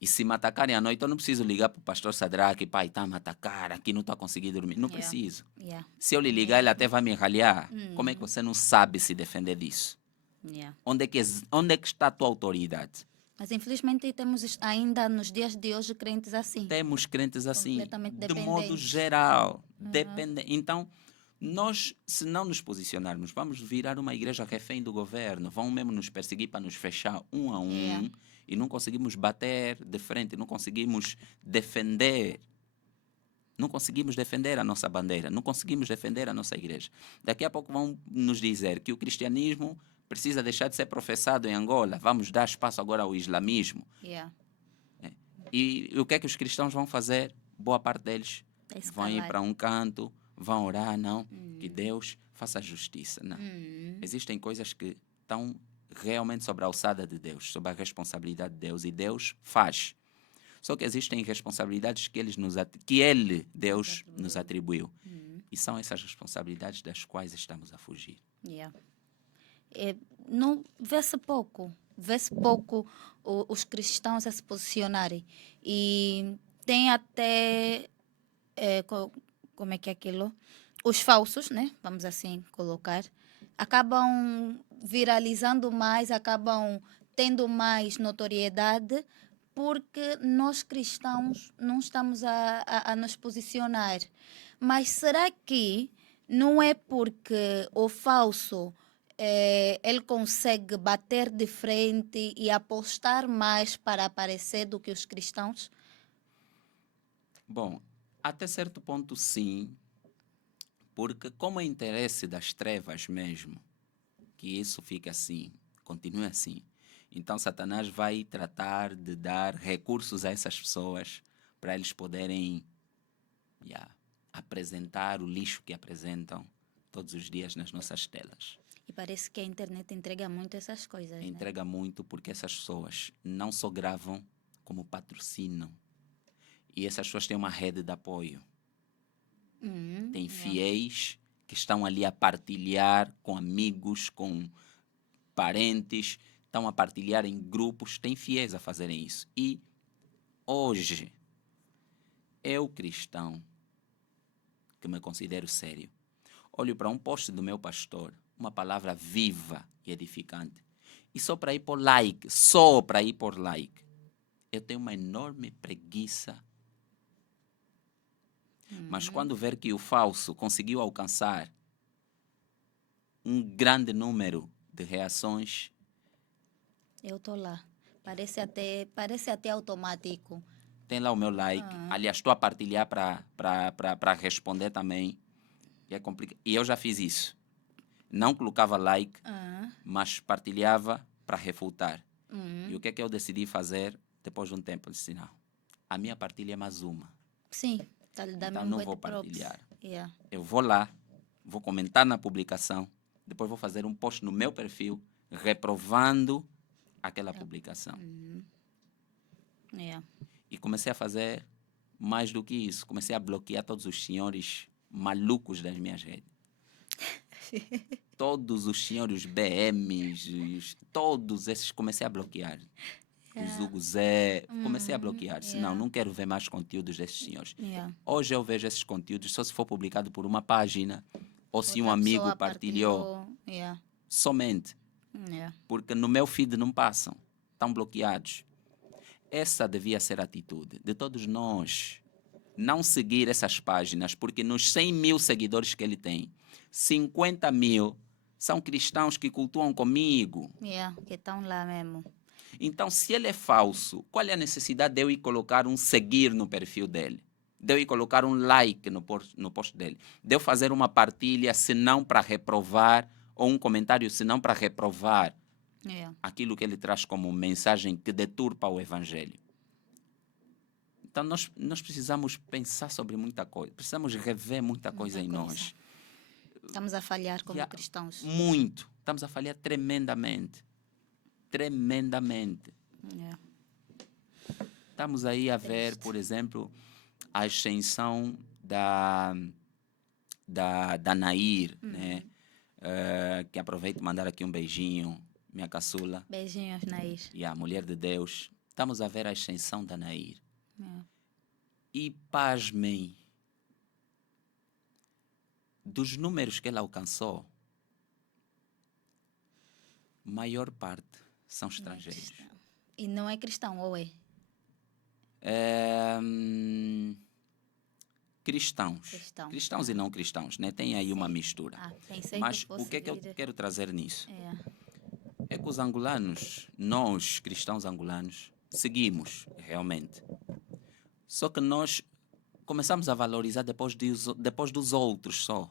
E se me atacarem à noite, eu não preciso ligar para o pastor Sadraque, pai, está a me atacar, aqui não estou a conseguir dormir. Não preciso. Yeah. Se eu lhe ligar, ele até vai me ralhar. Como é que você não sabe se defender disso? Yeah. Onde é que está a tua autoridade? Mas infelizmente temos ainda nos dias de hoje crentes assim. Temos crentes assim, Completamente de modo dependentes. geral. Então, nós, se não nos posicionarmos, vamos virar uma igreja refém do governo. Vão mesmo nos perseguir para nos fechar um a um. Yeah. E não conseguimos bater de frente, não conseguimos defender. Não conseguimos defender a nossa bandeira, não conseguimos defender a nossa igreja. Daqui a pouco vão nos dizer que o cristianismo precisa deixar de ser professado em Angola. Vamos dar espaço agora ao islamismo. Yeah. E o que é que os cristãos vão fazer? Boa parte deles vão ir para um canto, vão orar, não, que Deus faça justiça. Não. Existem coisas que estão realmente sobre a alçada de Deus, sobre a responsabilidade de Deus, e Deus faz. Só que existem responsabilidades que Deus, nos atribuiu. E são essas responsabilidades das quais estamos a fugir. Yeah. Não vê-se pouco os cristãos a se posicionarem. E tem até, como é que é aquilo? Os falsos, né? Vamos assim colocar, acabam viralizando mais, acabam tendo mais notoriedade, porque nós cristãos não estamos a nos posicionar. Mas será que não é porque o falso ele consegue bater de frente e apostar mais para aparecer do que os cristãos? Bom, até certo ponto sim, porque como é interesse das trevas mesmo, que isso fique assim, continue assim, então Satanás vai tratar de dar recursos a essas pessoas para eles poderem apresentar o lixo que apresentam todos os dias nas nossas telas. E parece que a internet entrega muito essas coisas, Entrega muito porque essas pessoas não só gravam, como patrocinam. E essas pessoas têm uma rede de apoio. Tem fiéis que estão ali a partilhar com amigos, com parentes, estão a partilhar em grupos, tem fiéis a fazerem isso. E hoje, eu cristão, que me considero sério, olho para um post do meu pastor, uma palavra viva e edificante, e só para ir por like, eu tenho uma enorme preguiça. Mas quando ver que o falso conseguiu alcançar um grande número de reações, Eu estou lá. Parece até automático. Tem lá o meu like. Ah, Aliás, estou a partilhar para responder também. E é complicado. E eu já fiz isso. Não colocava like, ah, mas partilhava para refutar. E o hum. que é que eu decidi fazer depois de um tempo? Eu disse, não, a minha partilha é mais uma. Sim, está lhe dando Então mesmo não bué vou de props. partilhar. Yeah. Eu vou lá, vou comentar na publicação, depois vou fazer um post no meu perfil reprovando aquela publicação. Yeah. E comecei a fazer mais do que isso. Comecei a bloquear todos os senhores malucos das minhas redes. Todos os senhores BMs, todos esses comecei a bloquear. Os Hugo Zé, comecei a bloquear. Senão, Yeah. não quero ver mais conteúdos desses senhores. Yeah. Hoje eu vejo esses conteúdos só se for publicado por uma página ou se um Outra amigo pessoa partilhou. partilhou. Yeah. Somente. Yeah. Porque no meu feed não passam. Estão bloqueados. Essa devia ser a atitude de todos nós. Não seguir essas páginas, porque nos 100 mil seguidores que ele tem, 50 mil são cristãos que cultuam comigo. Yeah. Que estão lá mesmo. Então, se ele é falso, qual é a necessidade de eu ir colocar um seguir no perfil dele? De eu ir colocar um like no post dele? De eu fazer uma partilha, se não para reprovar, ou um comentário, se não para reprovar Yeah. aquilo que ele traz como mensagem que deturpa o evangelho? Então, nós precisamos pensar sobre muita coisa, precisamos rever muita coisa Muita em coisa. nós. Estamos a falhar como E cristãos. muito. Estamos a falhar tremendamente. Tremendamente. Yeah. Estamos aí a ver, Triste. por exemplo, a ascensão da Nair, né? Que aproveito e mandar aqui um beijinho, minha caçula, Beijinhos, Nair. e a mulher de Deus. Estamos a ver a ascensão da Nair. Yeah. E pasmem, dos números que ela alcançou, maior parte são Não é estrangeiros. cristão. E não é cristão, ou é? Cristãos. Cristão. Cristãos e não cristãos, né? Tem aí uma mistura. Ah, pensei Mas que fosse o que é que eu vir. quero trazer nisso? É. É que os angolanos, nós, cristãos angolanos, seguimos, realmente. Só que nós começamos a valorizar depois dos outros só.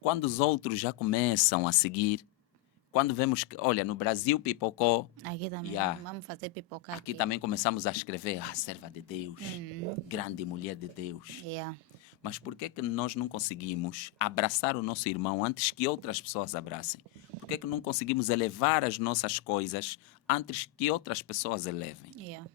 Quando os outros já começam a seguir, quando vemos que, olha, no Brasil pipocou, Aqui também. Yeah. Vamos fazer pipoca aqui aqui. também começamos a escrever, serva de Deus, grande mulher de Deus. Yeah. Mas por que nós não conseguimos abraçar o nosso irmão antes que outras pessoas abracem? Por que não conseguimos elevar as nossas coisas antes que outras pessoas elevem? Yeah.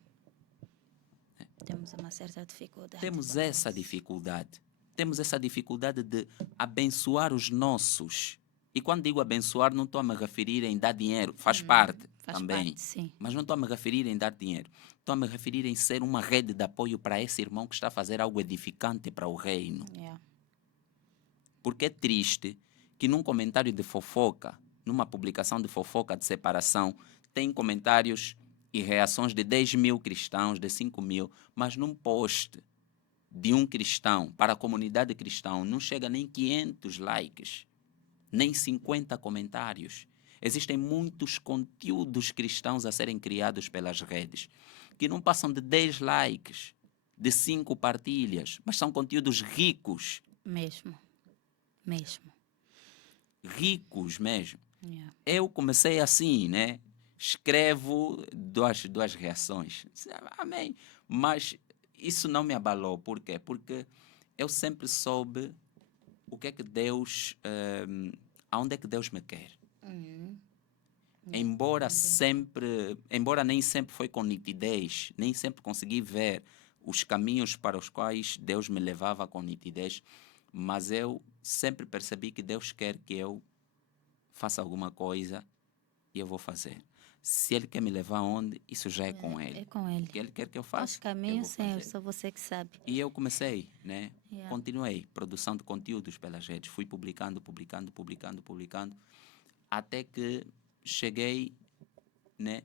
Temos uma certa dificuldade. Temos essa dificuldade. Temos essa dificuldade de abençoar os nossos. E quando digo abençoar, não estou a me referir em dar dinheiro. Faz parte Faz também. parte, sim. Mas não estou a me referir em dar dinheiro. Estou a me referir em ser uma rede de apoio para esse irmão que está a fazer algo edificante para o reino. Yeah. Porque é triste que num comentário de fofoca, numa publicação de fofoca de separação, tem comentários e reações de 10 mil cristãos, de 5 mil, mas num post de um cristão para a comunidade cristã não chega nem 500 likes, nem 50 comentários. Existem muitos conteúdos cristãos a serem criados pelas redes que não passam de 10 likes, de 5 partilhas, mas são conteúdos ricos. Mesmo. Mesmo. Ricos mesmo. Yeah. Eu comecei assim, né? Escrevo duas reações. Amém. Mas isso não me abalou. Por quê? Porque eu sempre soube o que é que Deus... aonde é que Deus me quer. Embora nem sempre foi com nitidez, nem sempre consegui ver os caminhos para os quais Deus me levava com nitidez, mas eu sempre percebi que Deus quer que eu faça alguma coisa e eu vou fazer. Se Ele quer me levar aonde, isso já é com Ele. É com ele. O que Ele quer que eu Os faça, eu caminhos, vou Senhor, fazer. só você que sabe. E eu comecei, né? Yeah. Continuei, produção de conteúdos pelas redes. Fui publicando, até que cheguei, né,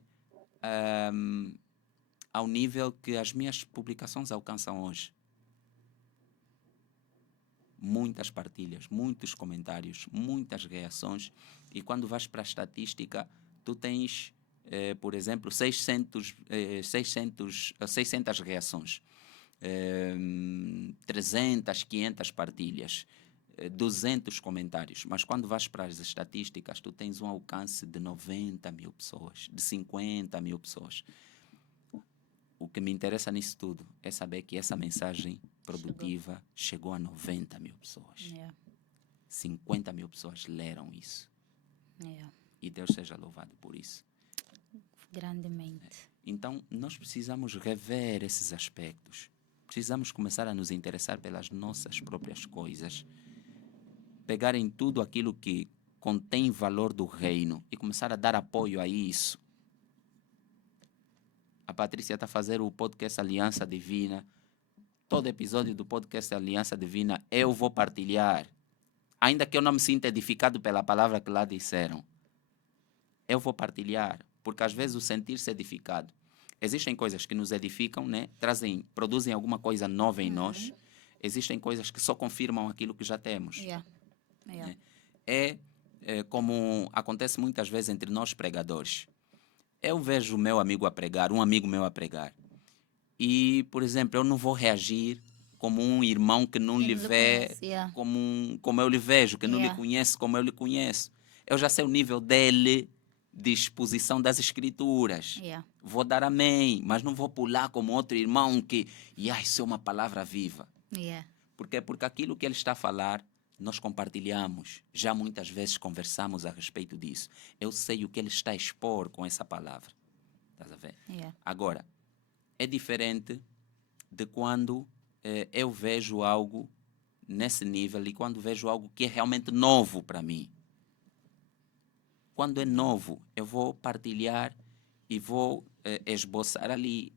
ao nível que as minhas publicações alcançam hoje. Muitas partilhas, muitos comentários, muitas reações. E quando vais para a estatística, tu tens por exemplo, 600 reações, 300, 500 partilhas, 200 comentários. Mas quando vais para as estatísticas, tu tens um alcance de 90 mil pessoas, de 50 mil pessoas. O que me interessa nisso tudo é saber que essa mensagem produtiva chegou a 90 mil pessoas. Yeah. 50 mil pessoas leram isso. Yeah. E Deus seja louvado por isso. Grandemente. Então, nós precisamos rever esses aspectos. Precisamos começar a nos interessar pelas nossas próprias coisas. Pegar em tudo aquilo que contém valor do reino e começar a dar apoio a isso. A Patrícia está a fazer o podcast Aliança Divina. Todo episódio do podcast Aliança Divina eu vou partilhar. Ainda que eu não me sinta edificado pela palavra que lá disseram. Eu vou partilhar. Porque às vezes o sentir-se edificado. Existem coisas que nos edificam, né? Produzem alguma coisa nova em nós. Existem coisas que só confirmam aquilo que já temos. Yeah. Yeah. É como acontece muitas vezes entre nós pregadores. Eu vejo o meu amigo a pregar, um amigo meu a pregar. E, por exemplo, eu não vou reagir como um irmão que não lhe vê Yeah. como eu lhe vejo, que não lhe conhece como eu lhe conheço. Eu já sei o nível dele de exposição das escrituras. Yeah. Vou dar amém, mas não vou pular como outro irmão que isso é uma palavra viva. Yeah. Porque aquilo que ele está a falar, nós compartilhamos. Já muitas vezes conversamos a respeito disso. Eu sei o que ele está a expor com essa palavra. Estás a ver? Yeah. Agora, é diferente de quando eu vejo algo nesse nível e quando vejo algo que é realmente novo para mim. Quando é novo, eu vou partilhar e vou esboçar ali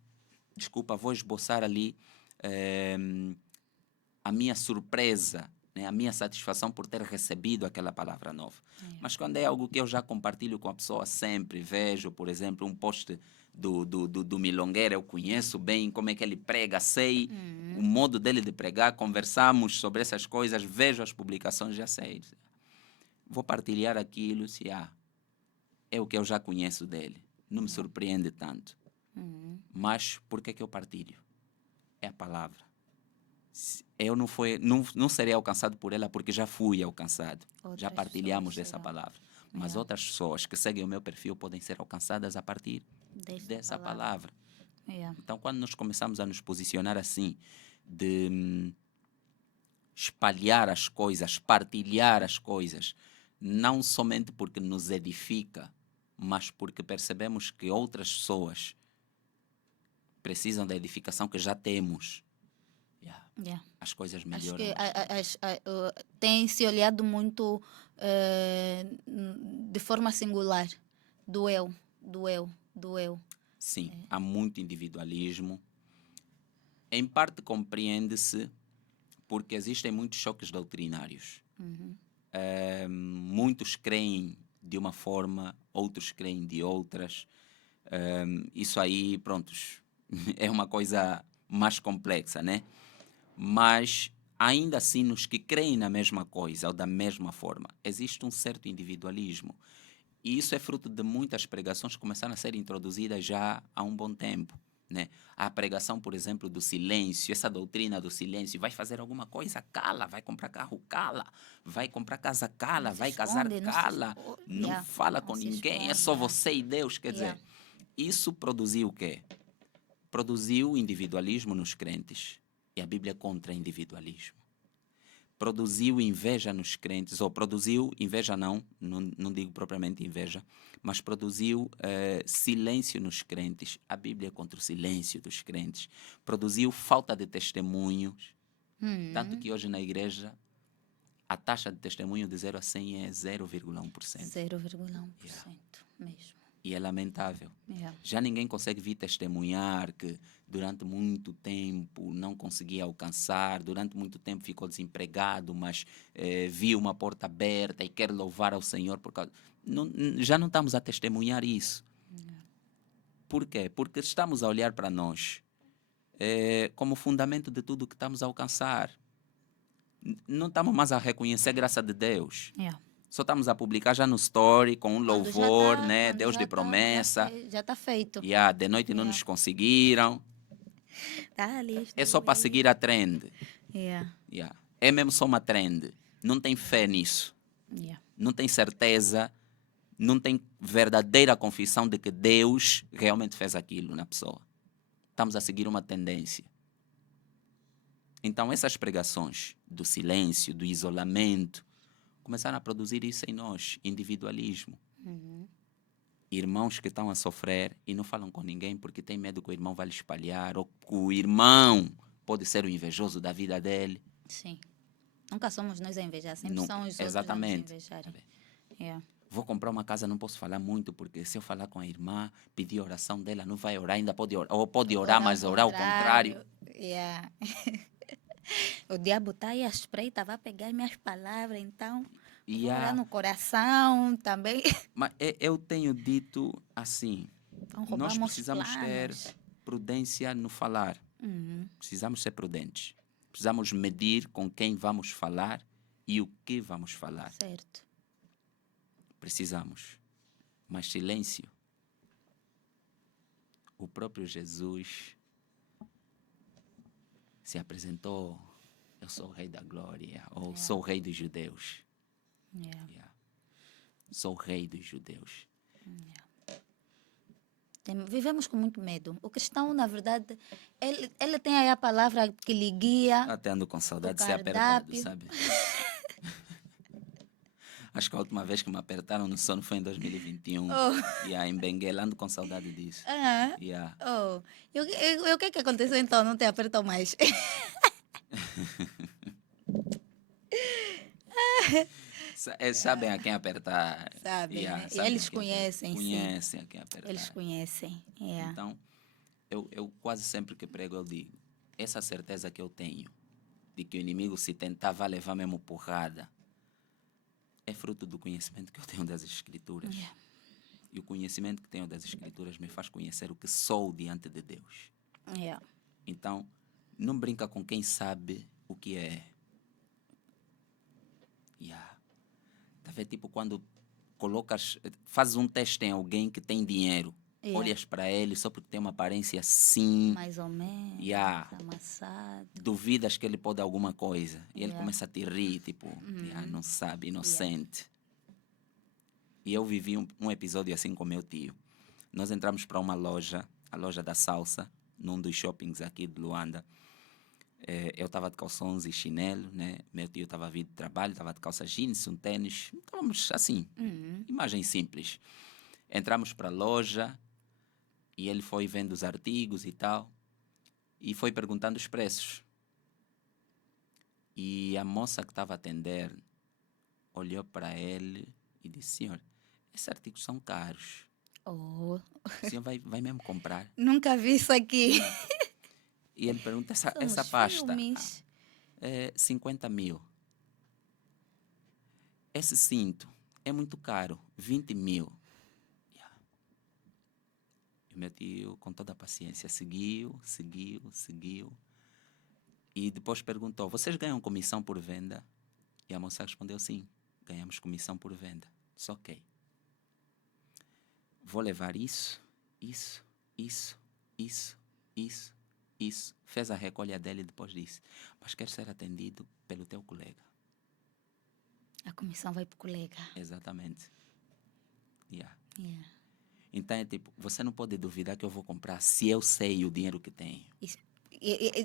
a minha surpresa, né? A minha satisfação por ter recebido aquela palavra nova. Mas quando é algo que eu já compartilho com a pessoa sempre, vejo, por exemplo, um post do Milongueira, eu conheço bem como é que ele prega, sei o modo dele de pregar, conversamos sobre essas coisas, vejo as publicações, já sei. Vou partilhar aquilo, se é o que eu já conheço dele. Não me surpreende tanto. Mas por que eu partilho? É a palavra. Eu não serei alcançado por ela porque já fui alcançado. Outras já partilhamos pessoas dessa serão. palavra. Mas outras pessoas que seguem o meu perfil podem ser alcançadas a partir dessa palavra. Yeah. Então, quando nós começamos a nos posicionar assim, de espalhar as coisas, partilhar as coisas, não somente porque nos edifica, mas porque percebemos que outras pessoas precisam da edificação que já temos. Yeah. As coisas Acho melhoram. que tem se olhado muito de forma singular. Do eu. Sim, há muito individualismo. Em parte compreende-se porque existem muitos choques doutrinários. Muitos creem de uma forma, outros creem de outras. Isso aí, prontos, é uma coisa mais complexa, né? Mas, ainda assim, nos que creem na mesma coisa ou da mesma forma, existe um certo individualismo. E isso é fruto de muitas pregações que começaram a ser introduzidas já há um bom tempo. Né? A pregação, por exemplo, do silêncio, essa doutrina do silêncio, vai fazer alguma coisa, cala, vai comprar carro, cala, vai comprar casa, cala, vai casar, cala, não fala com ninguém, é só você e Deus. Quer dizer, isso produziu o quê? Produziu individualismo nos crentes. E a Bíblia é contra individualismo. Produziu inveja nos crentes, ou produziu, inveja não digo propriamente inveja, mas produziu silêncio nos crentes. A Bíblia é contra o silêncio dos crentes. Produziu falta de testemunhos. Tanto que hoje na igreja a taxa de testemunho de 0 a 100 é 0,1%. 0,1% mesmo. E é lamentável. Já ninguém consegue vir testemunhar que durante muito tempo não conseguia alcançar, durante muito tempo ficou desempregado, mas viu uma porta aberta e quer louvar ao Senhor. Já não estamos a testemunhar isso. Por quê? Porque estamos a olhar para nós como fundamento de tudo que estamos a alcançar. Não estamos mais a reconhecer a graça de Deus. Só estamos a publicar já no story, com um Quando já louvor, tá, né? quando Deus já de tá, promessa. já tá feito. Yeah, de noite não Yeah. nos conseguiram. Tá listo. É só para seguir a trend. Yeah. Yeah. É mesmo só uma trend. Não tem fé nisso. Yeah. Não tem certeza, não tem verdadeira confissão de que Deus realmente fez aquilo na pessoa. Estamos a seguir uma tendência. Então, essas pregações do silêncio, do isolamento, começaram a produzir isso em nós, individualismo. Irmãos que estão a sofrer e não falam com ninguém porque têm medo que o irmão vai lhe espalhar, ou que o irmão pode ser o invejoso da vida dele. Sim. Nunca somos nós a invejar, sempre Não, são os exatamente. outros a nos invejarem. Yeah. Vou comprar uma casa, não posso falar muito, porque se eu falar com a irmã, pedir a oração dela, não vai orar, ainda pode orar. Ou pode orar, mas orar ao contrário. Yeah. O diabo está aí à espreita, vai pegar minhas palavras, então. E Vou orar há- no coração também. Mas eu tenho dito assim, Vão roubar nós meus precisamos ter planos. prudência no falar. Uhum. Precisamos ser prudentes. Precisamos medir com quem vamos falar e o que vamos falar. Certo. Precisamos. Mas silêncio. O próprio Jesus se apresentou, eu sou o rei da glória, ou sou o rei dos judeus. Yeah. Yeah. Sou o rei dos judeus. Vivemos com muito medo. O cristão, na verdade, ele tem aí a palavra que lhe guia. Até ando com saudade de ser cardápio. apertado, sabe? Acho que a última vez que me apertaram no sono foi em 2021. Yeah, em Benguela, ando com saudade disso. Ah, Yeah. oh. E o que aconteceu então? Não te apertou mais? Sabem a quem apertar. Sabem, Yeah, né? E sabem eles a quem conhecem, sim. conhecem a quem apertar. Eles conhecem. Yeah. Então, eu quase sempre que prego, eu digo, essa certeza que eu tenho de que o inimigo, se tentar, vai levar mesmo porrada, é fruto do conhecimento que eu tenho das Escrituras. Yeah. E o conhecimento que tenho das Escrituras me faz conhecer o que sou diante de Deus. Yeah. Então, não brinca com quem sabe o que é. Yeah. Tá vendo? Tipo, quando fazes um teste em alguém que tem dinheiro, Yeah. olhas para ele só porque tem uma aparência assim, Mais ou menos. Yeah. Amassado. duvidas que ele pode alguma coisa. E ele Yeah. começa a te rir, tipo, yeah, não sabe, inocente. E eu vivi um episódio assim com meu tio. Nós entramos para uma loja, a loja da Salsa, num dos shoppings aqui de Luanda. Eu estava de calções e chinelo, né? Meu tio estava a vir de trabalho, estava de calça jeans, um tênis. Estávamos assim, imagem simples. Entramos para a loja e ele foi vendo os artigos e tal. E foi perguntando os preços. E a moça que estava a atender olhou para ele e disse: senhor, esses artigos são caros. Oh, O senhor vai mesmo comprar? nunca vi isso aqui. E ele pergunta: São essa os pasta filmes. é 50 mil. Esse cinto é muito caro, 20 mil. Yeah. E o meu tio, com toda a paciência, seguiu. E depois perguntou: vocês ganham comissão por venda? E a moça respondeu: sim, ganhamos comissão por venda. Disse: ok. Vou levar isso. Fez a recolha dele e depois disse: mas quero ser atendido pelo teu colega. A comissão vai para o colega. Exatamente. Yeah. Yeah. Então é tipo, você não pode duvidar que eu vou comprar se eu sei o dinheiro que tenho.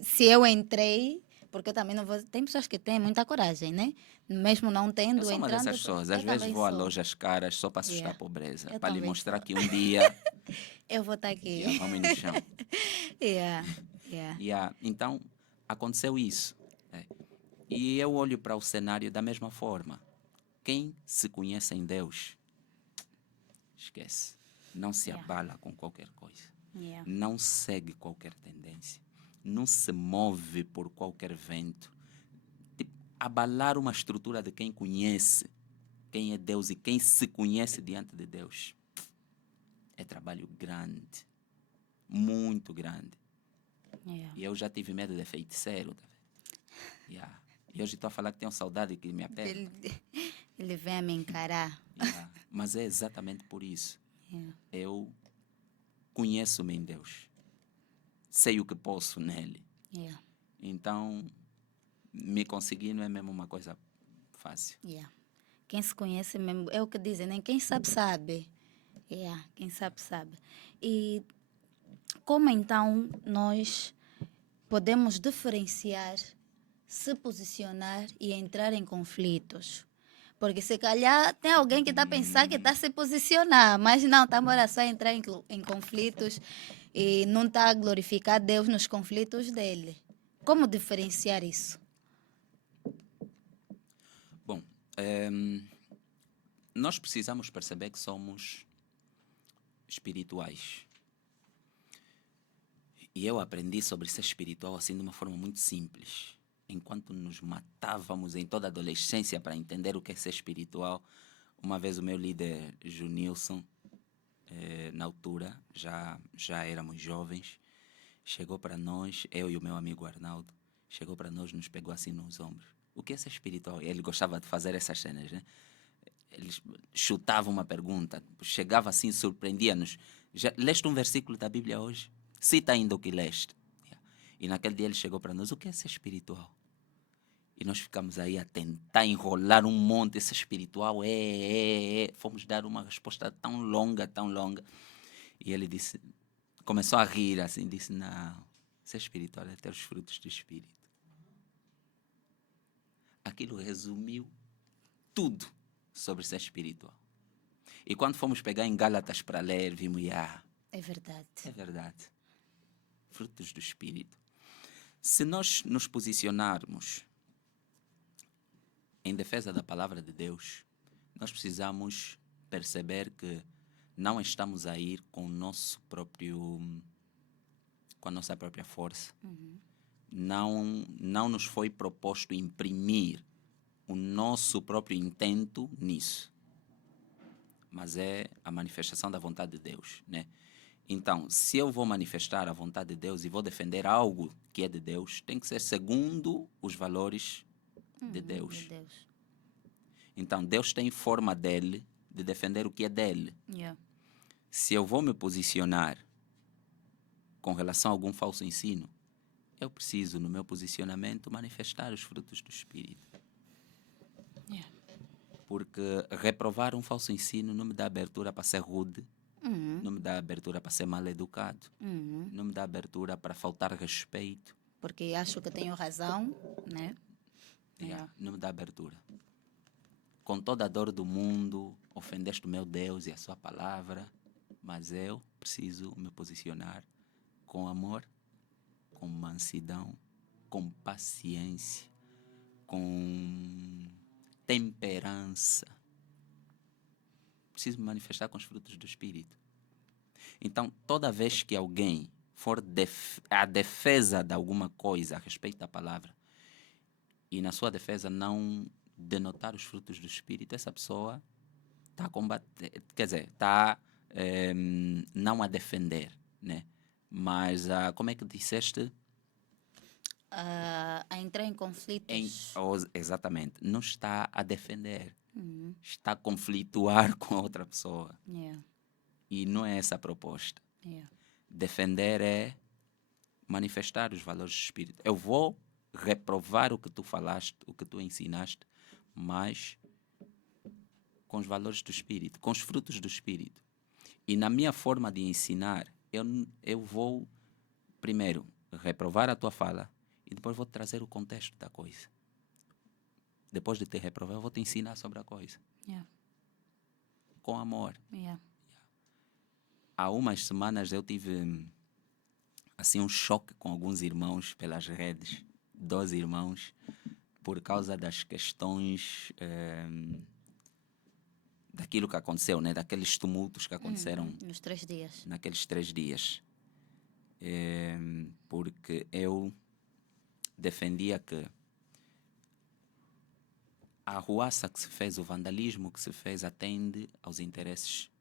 Se eu entrei, porque eu também não vou. Tem pessoas que têm muita coragem, né? Mesmo não tendo, Eu sou uma entrando. dessas pessoas. eu Às vezes também vou a sou. lojas caras só para assustar Yeah. a pobreza. Eu Para lhe também mostrar sou. que um dia Eu vou estar aqui. yeah, vamos no chão. Yeah. Yeah. Yeah. Então, aconteceu isso. E eu olho para o cenário da mesma forma. Quem se conhece em Deus, esquece. Não se Yeah. abala com qualquer coisa. Yeah. Não segue qualquer tendência. Não se move por qualquer vento. Tipo, abalar uma estrutura de quem conhece quem é Deus e quem se conhece diante de Deus é trabalho grande. Muito grande. Yeah. E eu já tive medo de feiticeiro. Tá vendo? Yeah. E hoje estou a falar que tenho saudade que me aperta. Ele Ele vem a me encarar. Yeah. Mas é exatamente por isso. Yeah. Eu conheço-me em Deus. Sei o que posso nele. Yeah. Então, me conseguir não é mesmo uma coisa fácil. Yeah. Quem se conhece mesmo, é o que dizem, né? Quem sabe, sabe. Yeah. Quem sabe, sabe. E como então nós podemos diferenciar, se posicionar e entrar em conflitos? Porque se calhar tem alguém que está a pensar que está a se posicionar, mas não, está embora só entrar em conflitos e não está a glorificar Deus nos conflitos dele. Como diferenciar isso? Bom, nós precisamos perceber que somos espirituais. E eu aprendi sobre ser espiritual assim de uma forma muito simples. Enquanto nos matávamos em toda a adolescência para entender o que é ser espiritual, uma vez o meu líder, Junilson, na altura, já éramos jovens, chegou para nós, eu e o meu amigo Arnaldo, chegou para nós, nos pegou assim nos ombros. O que é ser espiritual? Ele gostava de fazer essas cenas, né? Ele chutava uma pergunta, chegava assim, surpreendia-nos. Já leste um versículo da Bíblia hoje? Cita ainda o que leste. E naquele dia ele chegou para nós, o que é ser espiritual? E nós ficamos aí a tentar enrolar um monte. Ser espiritual Fomos dar uma resposta tão longa, tão longa. E ele disse, começou a rir assim, disse, não, ser espiritual é ter os frutos do Espírito. Aquilo resumiu tudo sobre ser espiritual. E quando fomos pegar em Gálatas para ler, vimos, É verdade. é verdade. Frutos do Espírito. Se nós nos posicionarmos em defesa da palavra de Deus, nós precisamos perceber que não estamos a ir com a nossa própria força. Não nos foi proposto imprimir o nosso próprio intento nisso. Mas é a manifestação da vontade de Deus, né? Então, se eu vou manifestar a vontade de Deus e vou defender algo que é de Deus, tem que ser segundo os valores de Deus. De Deus. Então, Deus tem forma dele de defender o que é dele. Yeah. Se eu vou me posicionar com relação a algum falso ensino, eu preciso, no meu posicionamento, manifestar os frutos do Espírito. Yeah. Porque reprovar um falso ensino não me dá abertura para ser rude, não me dá abertura para ser mal educado, não me dá abertura para faltar respeito. Porque acho que tenho razão, né? Não me dá abertura. Com toda a dor do mundo, ofendeste o meu Deus e a sua palavra, mas eu preciso me posicionar com amor, com mansidão, com paciência, com temperança. Preciso me manifestar com os frutos do Espírito. Então, toda vez que alguém for à defesa de alguma coisa a respeito da palavra e na sua defesa não denotar os frutos do Espírito, essa pessoa está a combater, quer dizer, está não a defender, né? Mas, como é que disseste? A entrar em conflitos. Exatamente. Não está a defender. Está a conflituar com outra pessoa. Yeah. E não é essa a proposta. Yeah. Defender é manifestar os valores do Espírito. Eu vou reprovar o que tu falaste, o que tu ensinaste, mas com os valores do Espírito, com os frutos do Espírito. E na minha forma de ensinar, eu vou, primeiro, reprovar a tua fala e depois vou trazer o contexto da coisa. Depois de te reprovar, eu vou te ensinar sobre a coisa. Yeah. Com amor. Yeah. Há umas semanas eu tive assim um choque com alguns irmãos pelas redes, 2 irmãos, por causa das questões daquilo que aconteceu, né? Daqueles tumultos que aconteceram Nos 3 dias. naqueles 3 dias. Porque eu defendia que a arruaça que se fez, o vandalismo que se fez, atende aos interesses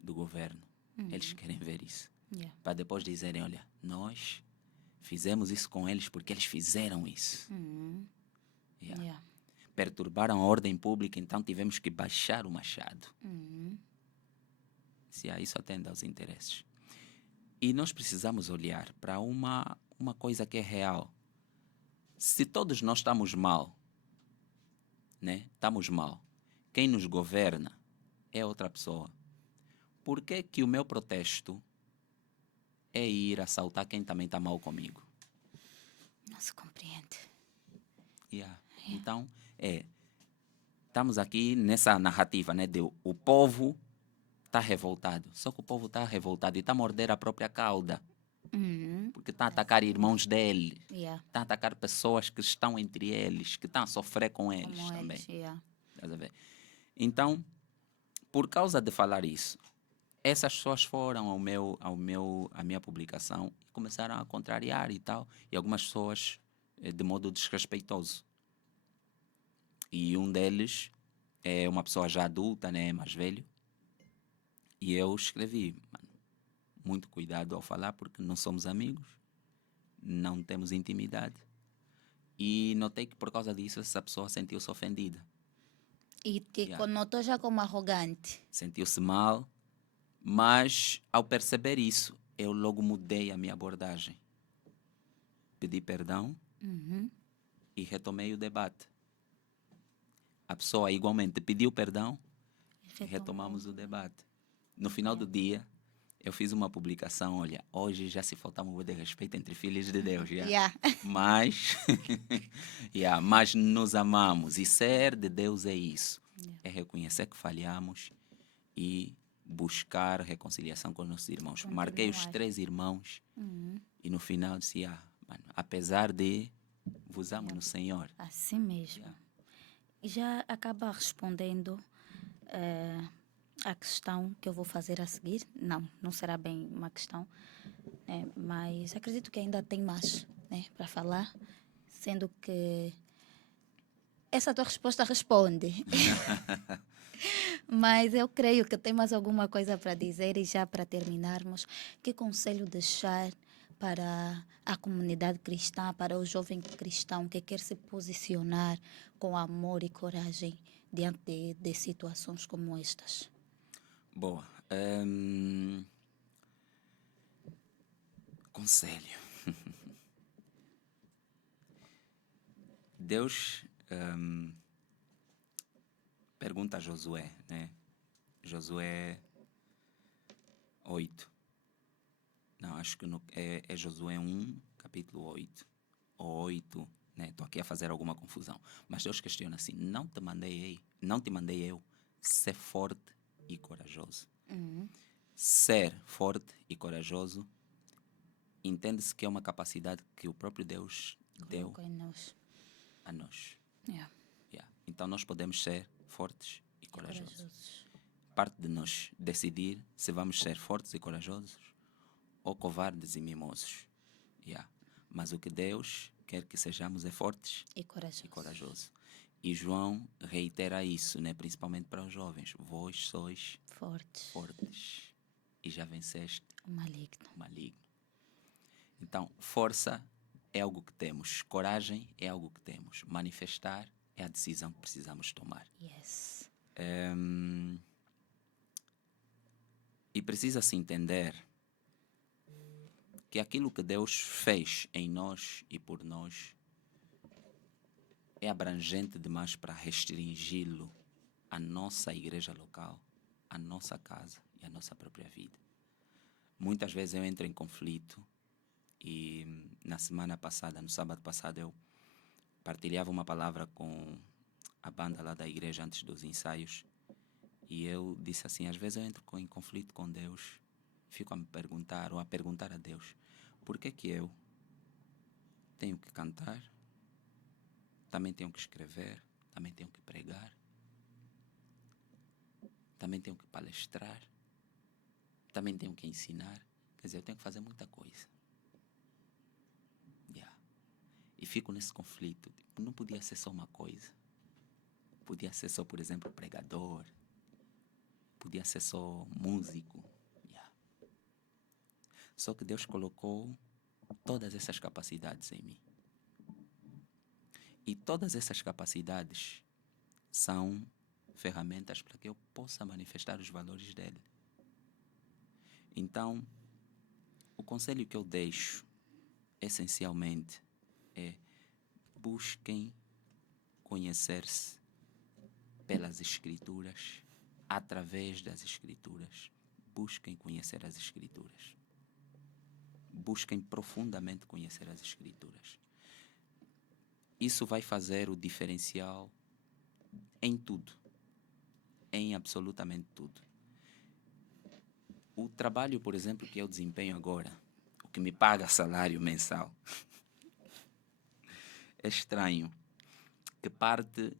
do governo. Eles querem ver isso. Yeah. Para depois dizerem, olha, nós fizemos isso com eles porque eles fizeram isso. Yeah. perturbaram a ordem pública, então tivemos que baixar o machado. Se isso atende aos interesses. E nós precisamos olhar para uma coisa que é real. Se todos nós estamos mal, né? Estamos mal. Quem nos governa é outra pessoa. Por que que o meu protesto é ir assaltar quem também está mal comigo? Não se compreende. Então, estamos aqui nessa narrativa, né, de o povo está revoltado. Só que o povo está revoltado e está a morder a própria cauda. Porque está a atacar irmãos dele. Está a atacar pessoas que estão entre eles, que estão a sofrer com eles Como também. eles, Estás a ver? Então, por causa de falar isso, essas pessoas foram à minha publicação e começaram a contrariar e tal. E algumas pessoas de modo desrespeitoso. E um deles é uma pessoa já adulta, né, mais velho. E eu escrevi, mano, muito cuidado ao falar porque não somos amigos, não temos intimidade. E notei que por causa disso essa pessoa sentiu-se ofendida. E te conotou já como arrogante. Sentiu-se mal, mas ao perceber isso, eu logo mudei a minha abordagem. Pedi perdão e retomei o debate. A pessoa igualmente pediu perdão e retomamos o debate. No final do dia, eu fiz uma publicação, olha, hoje já se falta um de respeito entre filhos de Deus, mas, mas nos amamos e ser de Deus é isso, é reconhecer que falhamos e buscar reconciliação com nossos irmãos. Marquei os 3 irmãos e no final disse, mano, apesar de vos amo no Senhor. Assim mesmo. E já acaba respondendo a questão que eu vou fazer a seguir. Não será bem uma questão, né? Mas acredito que ainda tem mais, né, para falar, sendo que essa tua resposta responde. Mas eu creio que tem mais alguma coisa para dizer e já para terminarmos, que conselho deixar para a comunidade cristã, para o jovem cristão que quer se posicionar com amor e coragem diante de situações como estas? Boa. Conselho. Deus pergunta a Josué, né? Josué 8. Não, acho que é Josué 1, capítulo 8. Ou 8, né? Estou aqui a fazer alguma confusão. Mas Deus questiona assim, não te mandei eu ser forte e corajoso. Ser forte e corajoso entende-se que é uma capacidade que o próprio Deus deu a nós. Então nós podemos ser fortes e corajosos. Parte de nós decidir se vamos ser fortes e corajosos ou covardes e mimosos. Mas o que Deus quer que sejamos é fortes e corajosos. E João reitera isso, né? Principalmente para os jovens. Vós sois fortes e já venceste o maligno. Então, força é algo que temos. Coragem é algo que temos. Manifestar é a decisão que precisamos tomar. E precisa-se entender que aquilo que Deus fez em nós e por nós é abrangente demais para restringi-lo à nossa igreja local, à nossa casa e à nossa própria vida. Muitas vezes eu entro em conflito e na semana passada, no sábado passado, eu partilhava uma palavra com a banda lá da igreja antes dos ensaios e eu disse assim, às vezes eu entro em conflito com Deus, fico a me perguntar ou a perguntar a Deus, por que que eu tenho que cantar, também tenho que escrever, também tenho que pregar, também tenho que palestrar, também tenho que ensinar, quer dizer, eu tenho que fazer muita coisa. E fico nesse conflito, não podia ser só uma coisa, podia ser só, por exemplo, pregador, podia ser só músico. Só que Deus colocou todas essas capacidades em mim. E todas essas capacidades são ferramentas para que eu possa manifestar os valores dele. Então, o conselho que eu deixo, essencialmente, é: busquem conhecer-se pelas Escrituras, através das Escrituras. Busquem conhecer as Escrituras. Busquem profundamente conhecer as Escrituras. Isso vai fazer o diferencial em tudo, em absolutamente tudo. O trabalho, por exemplo, que eu desempenho agora, o que me paga salário mensal, é estranho, que parte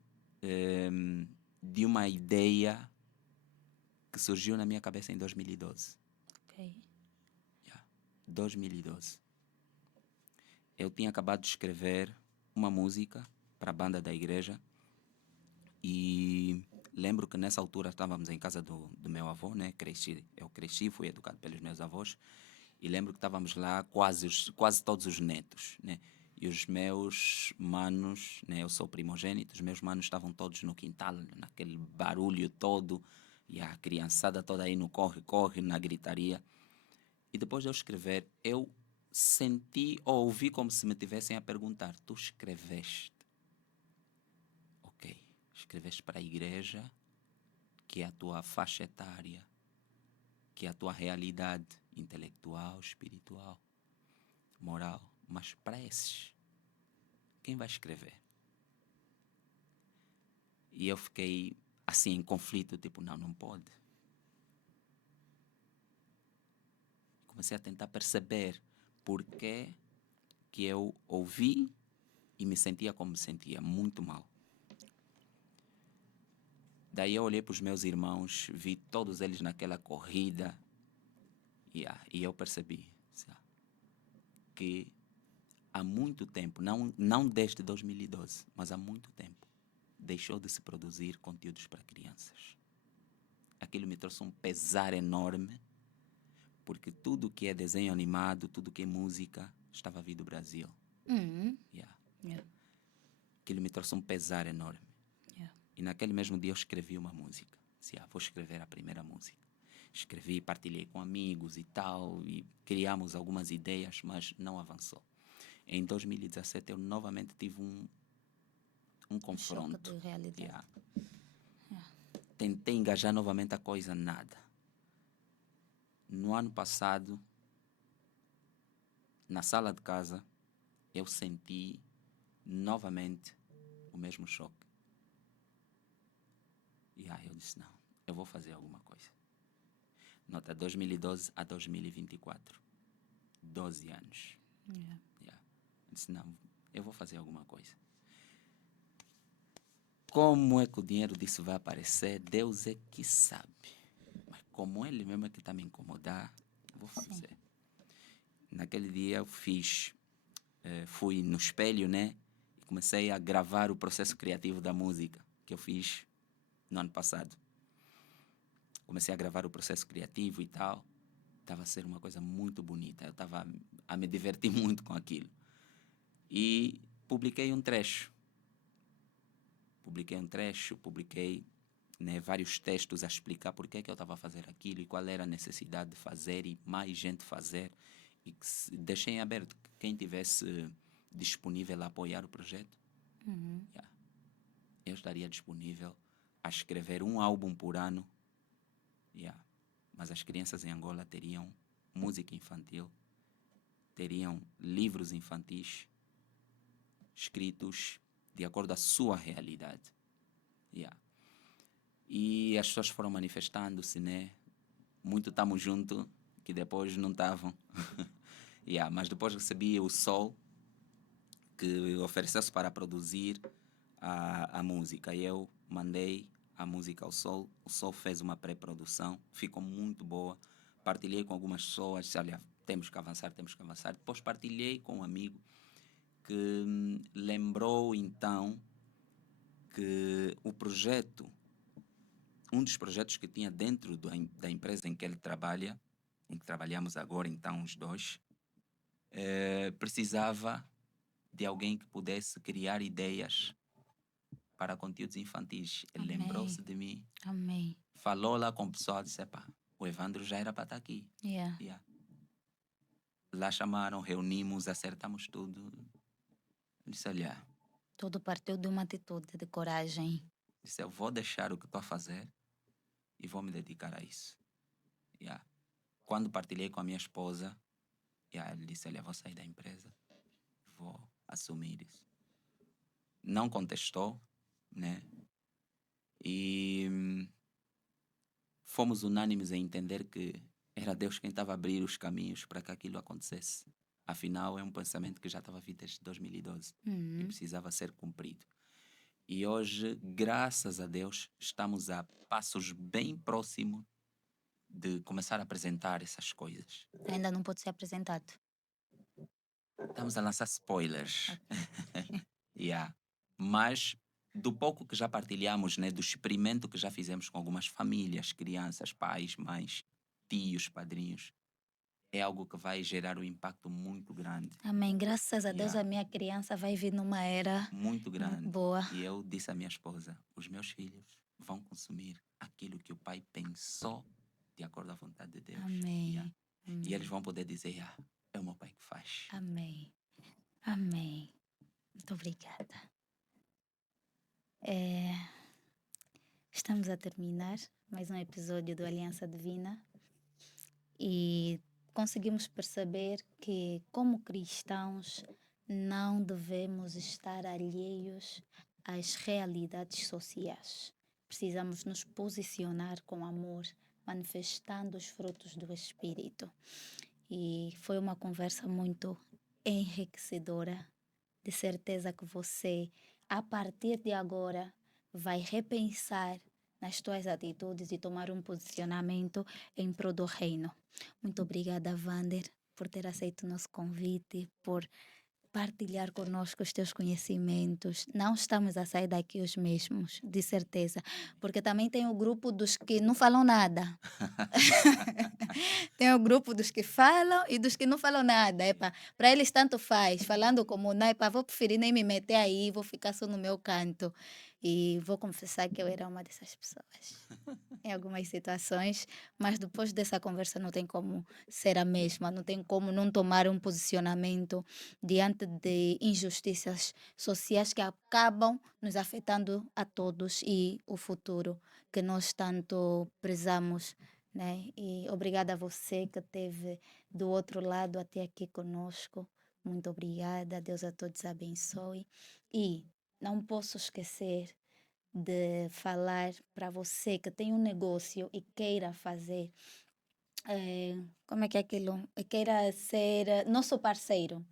de uma ideia que surgiu na minha cabeça em 2012. Ok. 2012. Eu tinha acabado de escrever uma música para a banda da igreja e lembro que nessa altura estávamos em casa do meu avô, né? Eu cresci, fui educado pelos meus avós e lembro que estávamos lá quase todos os netos, né? E os meus manos, né? Eu sou primogênito, os meus manos estavam todos no quintal, naquele barulho todo, e a criançada toda aí no corre-corre, na gritaria. E depois de eu escrever, eu senti ou ouvi como se me tivessem a perguntar: tu escreveste? Ok, escreveste para a igreja, que é a tua faixa etária, que é a tua realidade intelectual, espiritual, moral. Mas para esses, quem vai escrever? E eu fiquei assim em conflito, tipo, não pode. Comecei a tentar perceber por que eu ouvi e me sentia como me sentia, muito mal. Daí eu olhei para os meus irmãos, vi todos eles naquela corrida e eu percebi que há muito tempo, não desde 2012, mas há muito tempo, deixou de se produzir conteúdos para crianças. Aquilo me trouxe um pesar enorme, porque tudo que é desenho animado, tudo que é música, estava vindo do Brasil. Yeah. Aquilo me trouxe um pesar enorme. Yeah. E naquele mesmo dia eu escrevi uma música. Vou escrever a primeira música. Escrevi, partilhei com amigos e tal, e criamos algumas ideias, mas não avançou. Em 2017 eu novamente tive um confronto. Choque de realidade. Tentei engajar novamente a coisa, nada. No ano passado, na sala de casa, eu senti novamente o mesmo choque. E aí eu disse: não, eu vou fazer alguma coisa. Nota, 2012 a 2024. 12 anos. Eu disse: não, eu vou fazer alguma coisa. Como é que o dinheiro disso vai aparecer? Deus é que sabe. Mas como ele mesmo é que está a me incomodar, eu vou fazer. Sim. Naquele dia eu fui no espelho, né? E comecei a gravar o processo criativo da música que eu fiz no ano passado. Comecei a gravar o processo criativo e tal. Estava a ser uma coisa muito bonita. Eu estava a me divertir muito com aquilo. E publiquei um trecho. Publiquei vários textos a explicar por que eu estava a fazer aquilo e qual era a necessidade de fazer e mais gente fazer. E que deixei em aberto que quem tivesse disponível a apoiar o projeto, eu estaria disponível a escrever um álbum por ano. Mas as crianças em Angola teriam música infantil, teriam livros infantis escritos de acordo com a sua realidade. E as pessoas foram manifestando-se, né? Muito estamos junto, que depois não estavam. Mas depois recebi o Sol, que ofereceu-se para produzir a música. E eu mandei a música ao Sol. O Sol fez uma pré-produção, ficou muito boa. Partilhei com algumas pessoas, disse: olha, temos que avançar. Depois partilhei com um amigo que lembrou então que o projeto, um dos projetos que tinha dentro da empresa em que ele trabalha, em que trabalhamos agora então os dois, precisava de alguém que pudesse criar ideias para conteúdos infantis. Ele Amém. lembrou-se de mim, Amém. falou lá com o pessoal, disse, epá, o Evandro já era para estar aqui. Yeah. Yeah. Lá chamaram, reunimos, acertamos tudo. Eu disse, olha, Tudo partiu de uma atitude de coragem. disse, eu vou deixar o que estou a fazer e vou me dedicar a isso. Yeah. Quando partilhei com a minha esposa, ele disse, olha, vou sair da empresa, vou assumir isso. Não contestou, né? E fomos unânimes em entender que era Deus quem estava a abrir os caminhos para que aquilo acontecesse. Afinal, é um pensamento que já estava vindo desde 2012 e precisava ser cumprido. E hoje, graças a Deus, estamos a passos bem próximos de começar a apresentar essas coisas. Ainda não pode ser apresentado. Estamos a lançar spoilers. Yeah. Mas do pouco que já partilhamos, né, do experimento que já fizemos com algumas famílias, crianças, pais, mães, tios, padrinhos, é algo que vai gerar um impacto muito grande. Amém. Graças a Deus, Yeah. a minha criança vai vir numa era Muito grande. boa. E eu disse à minha esposa, os meus filhos vão consumir aquilo que o pai pensou de acordo à vontade de Deus. Amém. Yeah. Amém. E eles vão poder dizer, é o meu pai que faz. Amém. Amém. Muito obrigada. Estamos a terminar mais um episódio do Aliança Divina e conseguimos perceber que, como cristãos, não devemos estar alheios às realidades sociais. Precisamos nos posicionar com amor, manifestando os frutos do Espírito. E foi uma conversa muito enriquecedora. De certeza que você, a partir de agora, vai repensar nas tuas atitudes e tomar um posicionamento em prol do reino. Muito obrigada, Vander, por ter aceito o nosso convite, por partilhar conosco os teus conhecimentos. Não estamos a sair daqui os mesmos, de certeza, porque também tem o grupo dos que não falam nada. Tem o grupo dos que falam e dos que não falam nada. Para eles tanto faz, falando como não, vou preferir nem me meter aí, vou ficar só no meu canto. E vou confessar que eu era uma dessas pessoas em algumas situações, mas depois dessa conversa não tem como ser a mesma, não tem como não tomar um posicionamento diante de injustiças sociais que acabam nos afetando a todos e o futuro que nós tanto prezamos, né? E obrigada a você que esteve do outro lado até aqui conosco. Muito obrigada, Deus a todos abençoe. E não posso esquecer de falar para você que tem um negócio e queira fazer, como é que é aquilo? E queira ser nosso parceiro.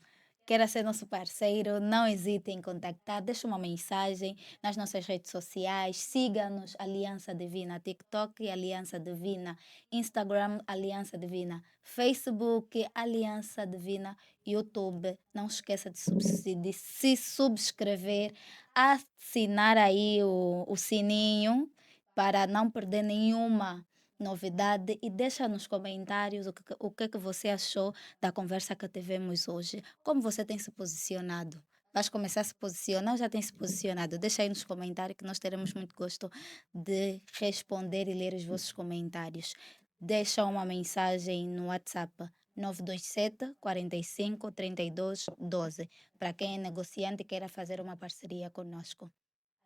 Queira ser nosso parceiro, não hesite em contactar, deixe uma mensagem nas nossas redes sociais, siga-nos Aliança Divina TikTok, Aliança Divina Instagram, Aliança Divina Facebook, Aliança Divina YouTube. Não esqueça de se subscrever, assinar aí o sininho para não perder nenhuma novidade e deixa nos comentários o que que você achou da conversa que tivemos hoje. Como você tem se posicionado? Vais começar a se posicionar ou já tem se posicionado? Deixa aí nos comentários que nós teremos muito gosto de responder e ler os vossos comentários. Deixa uma mensagem no WhatsApp 927 45 32 12 para quem é negociante e queira fazer uma parceria conosco.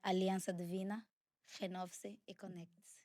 Aliança Divina, renove-se e conecte-se.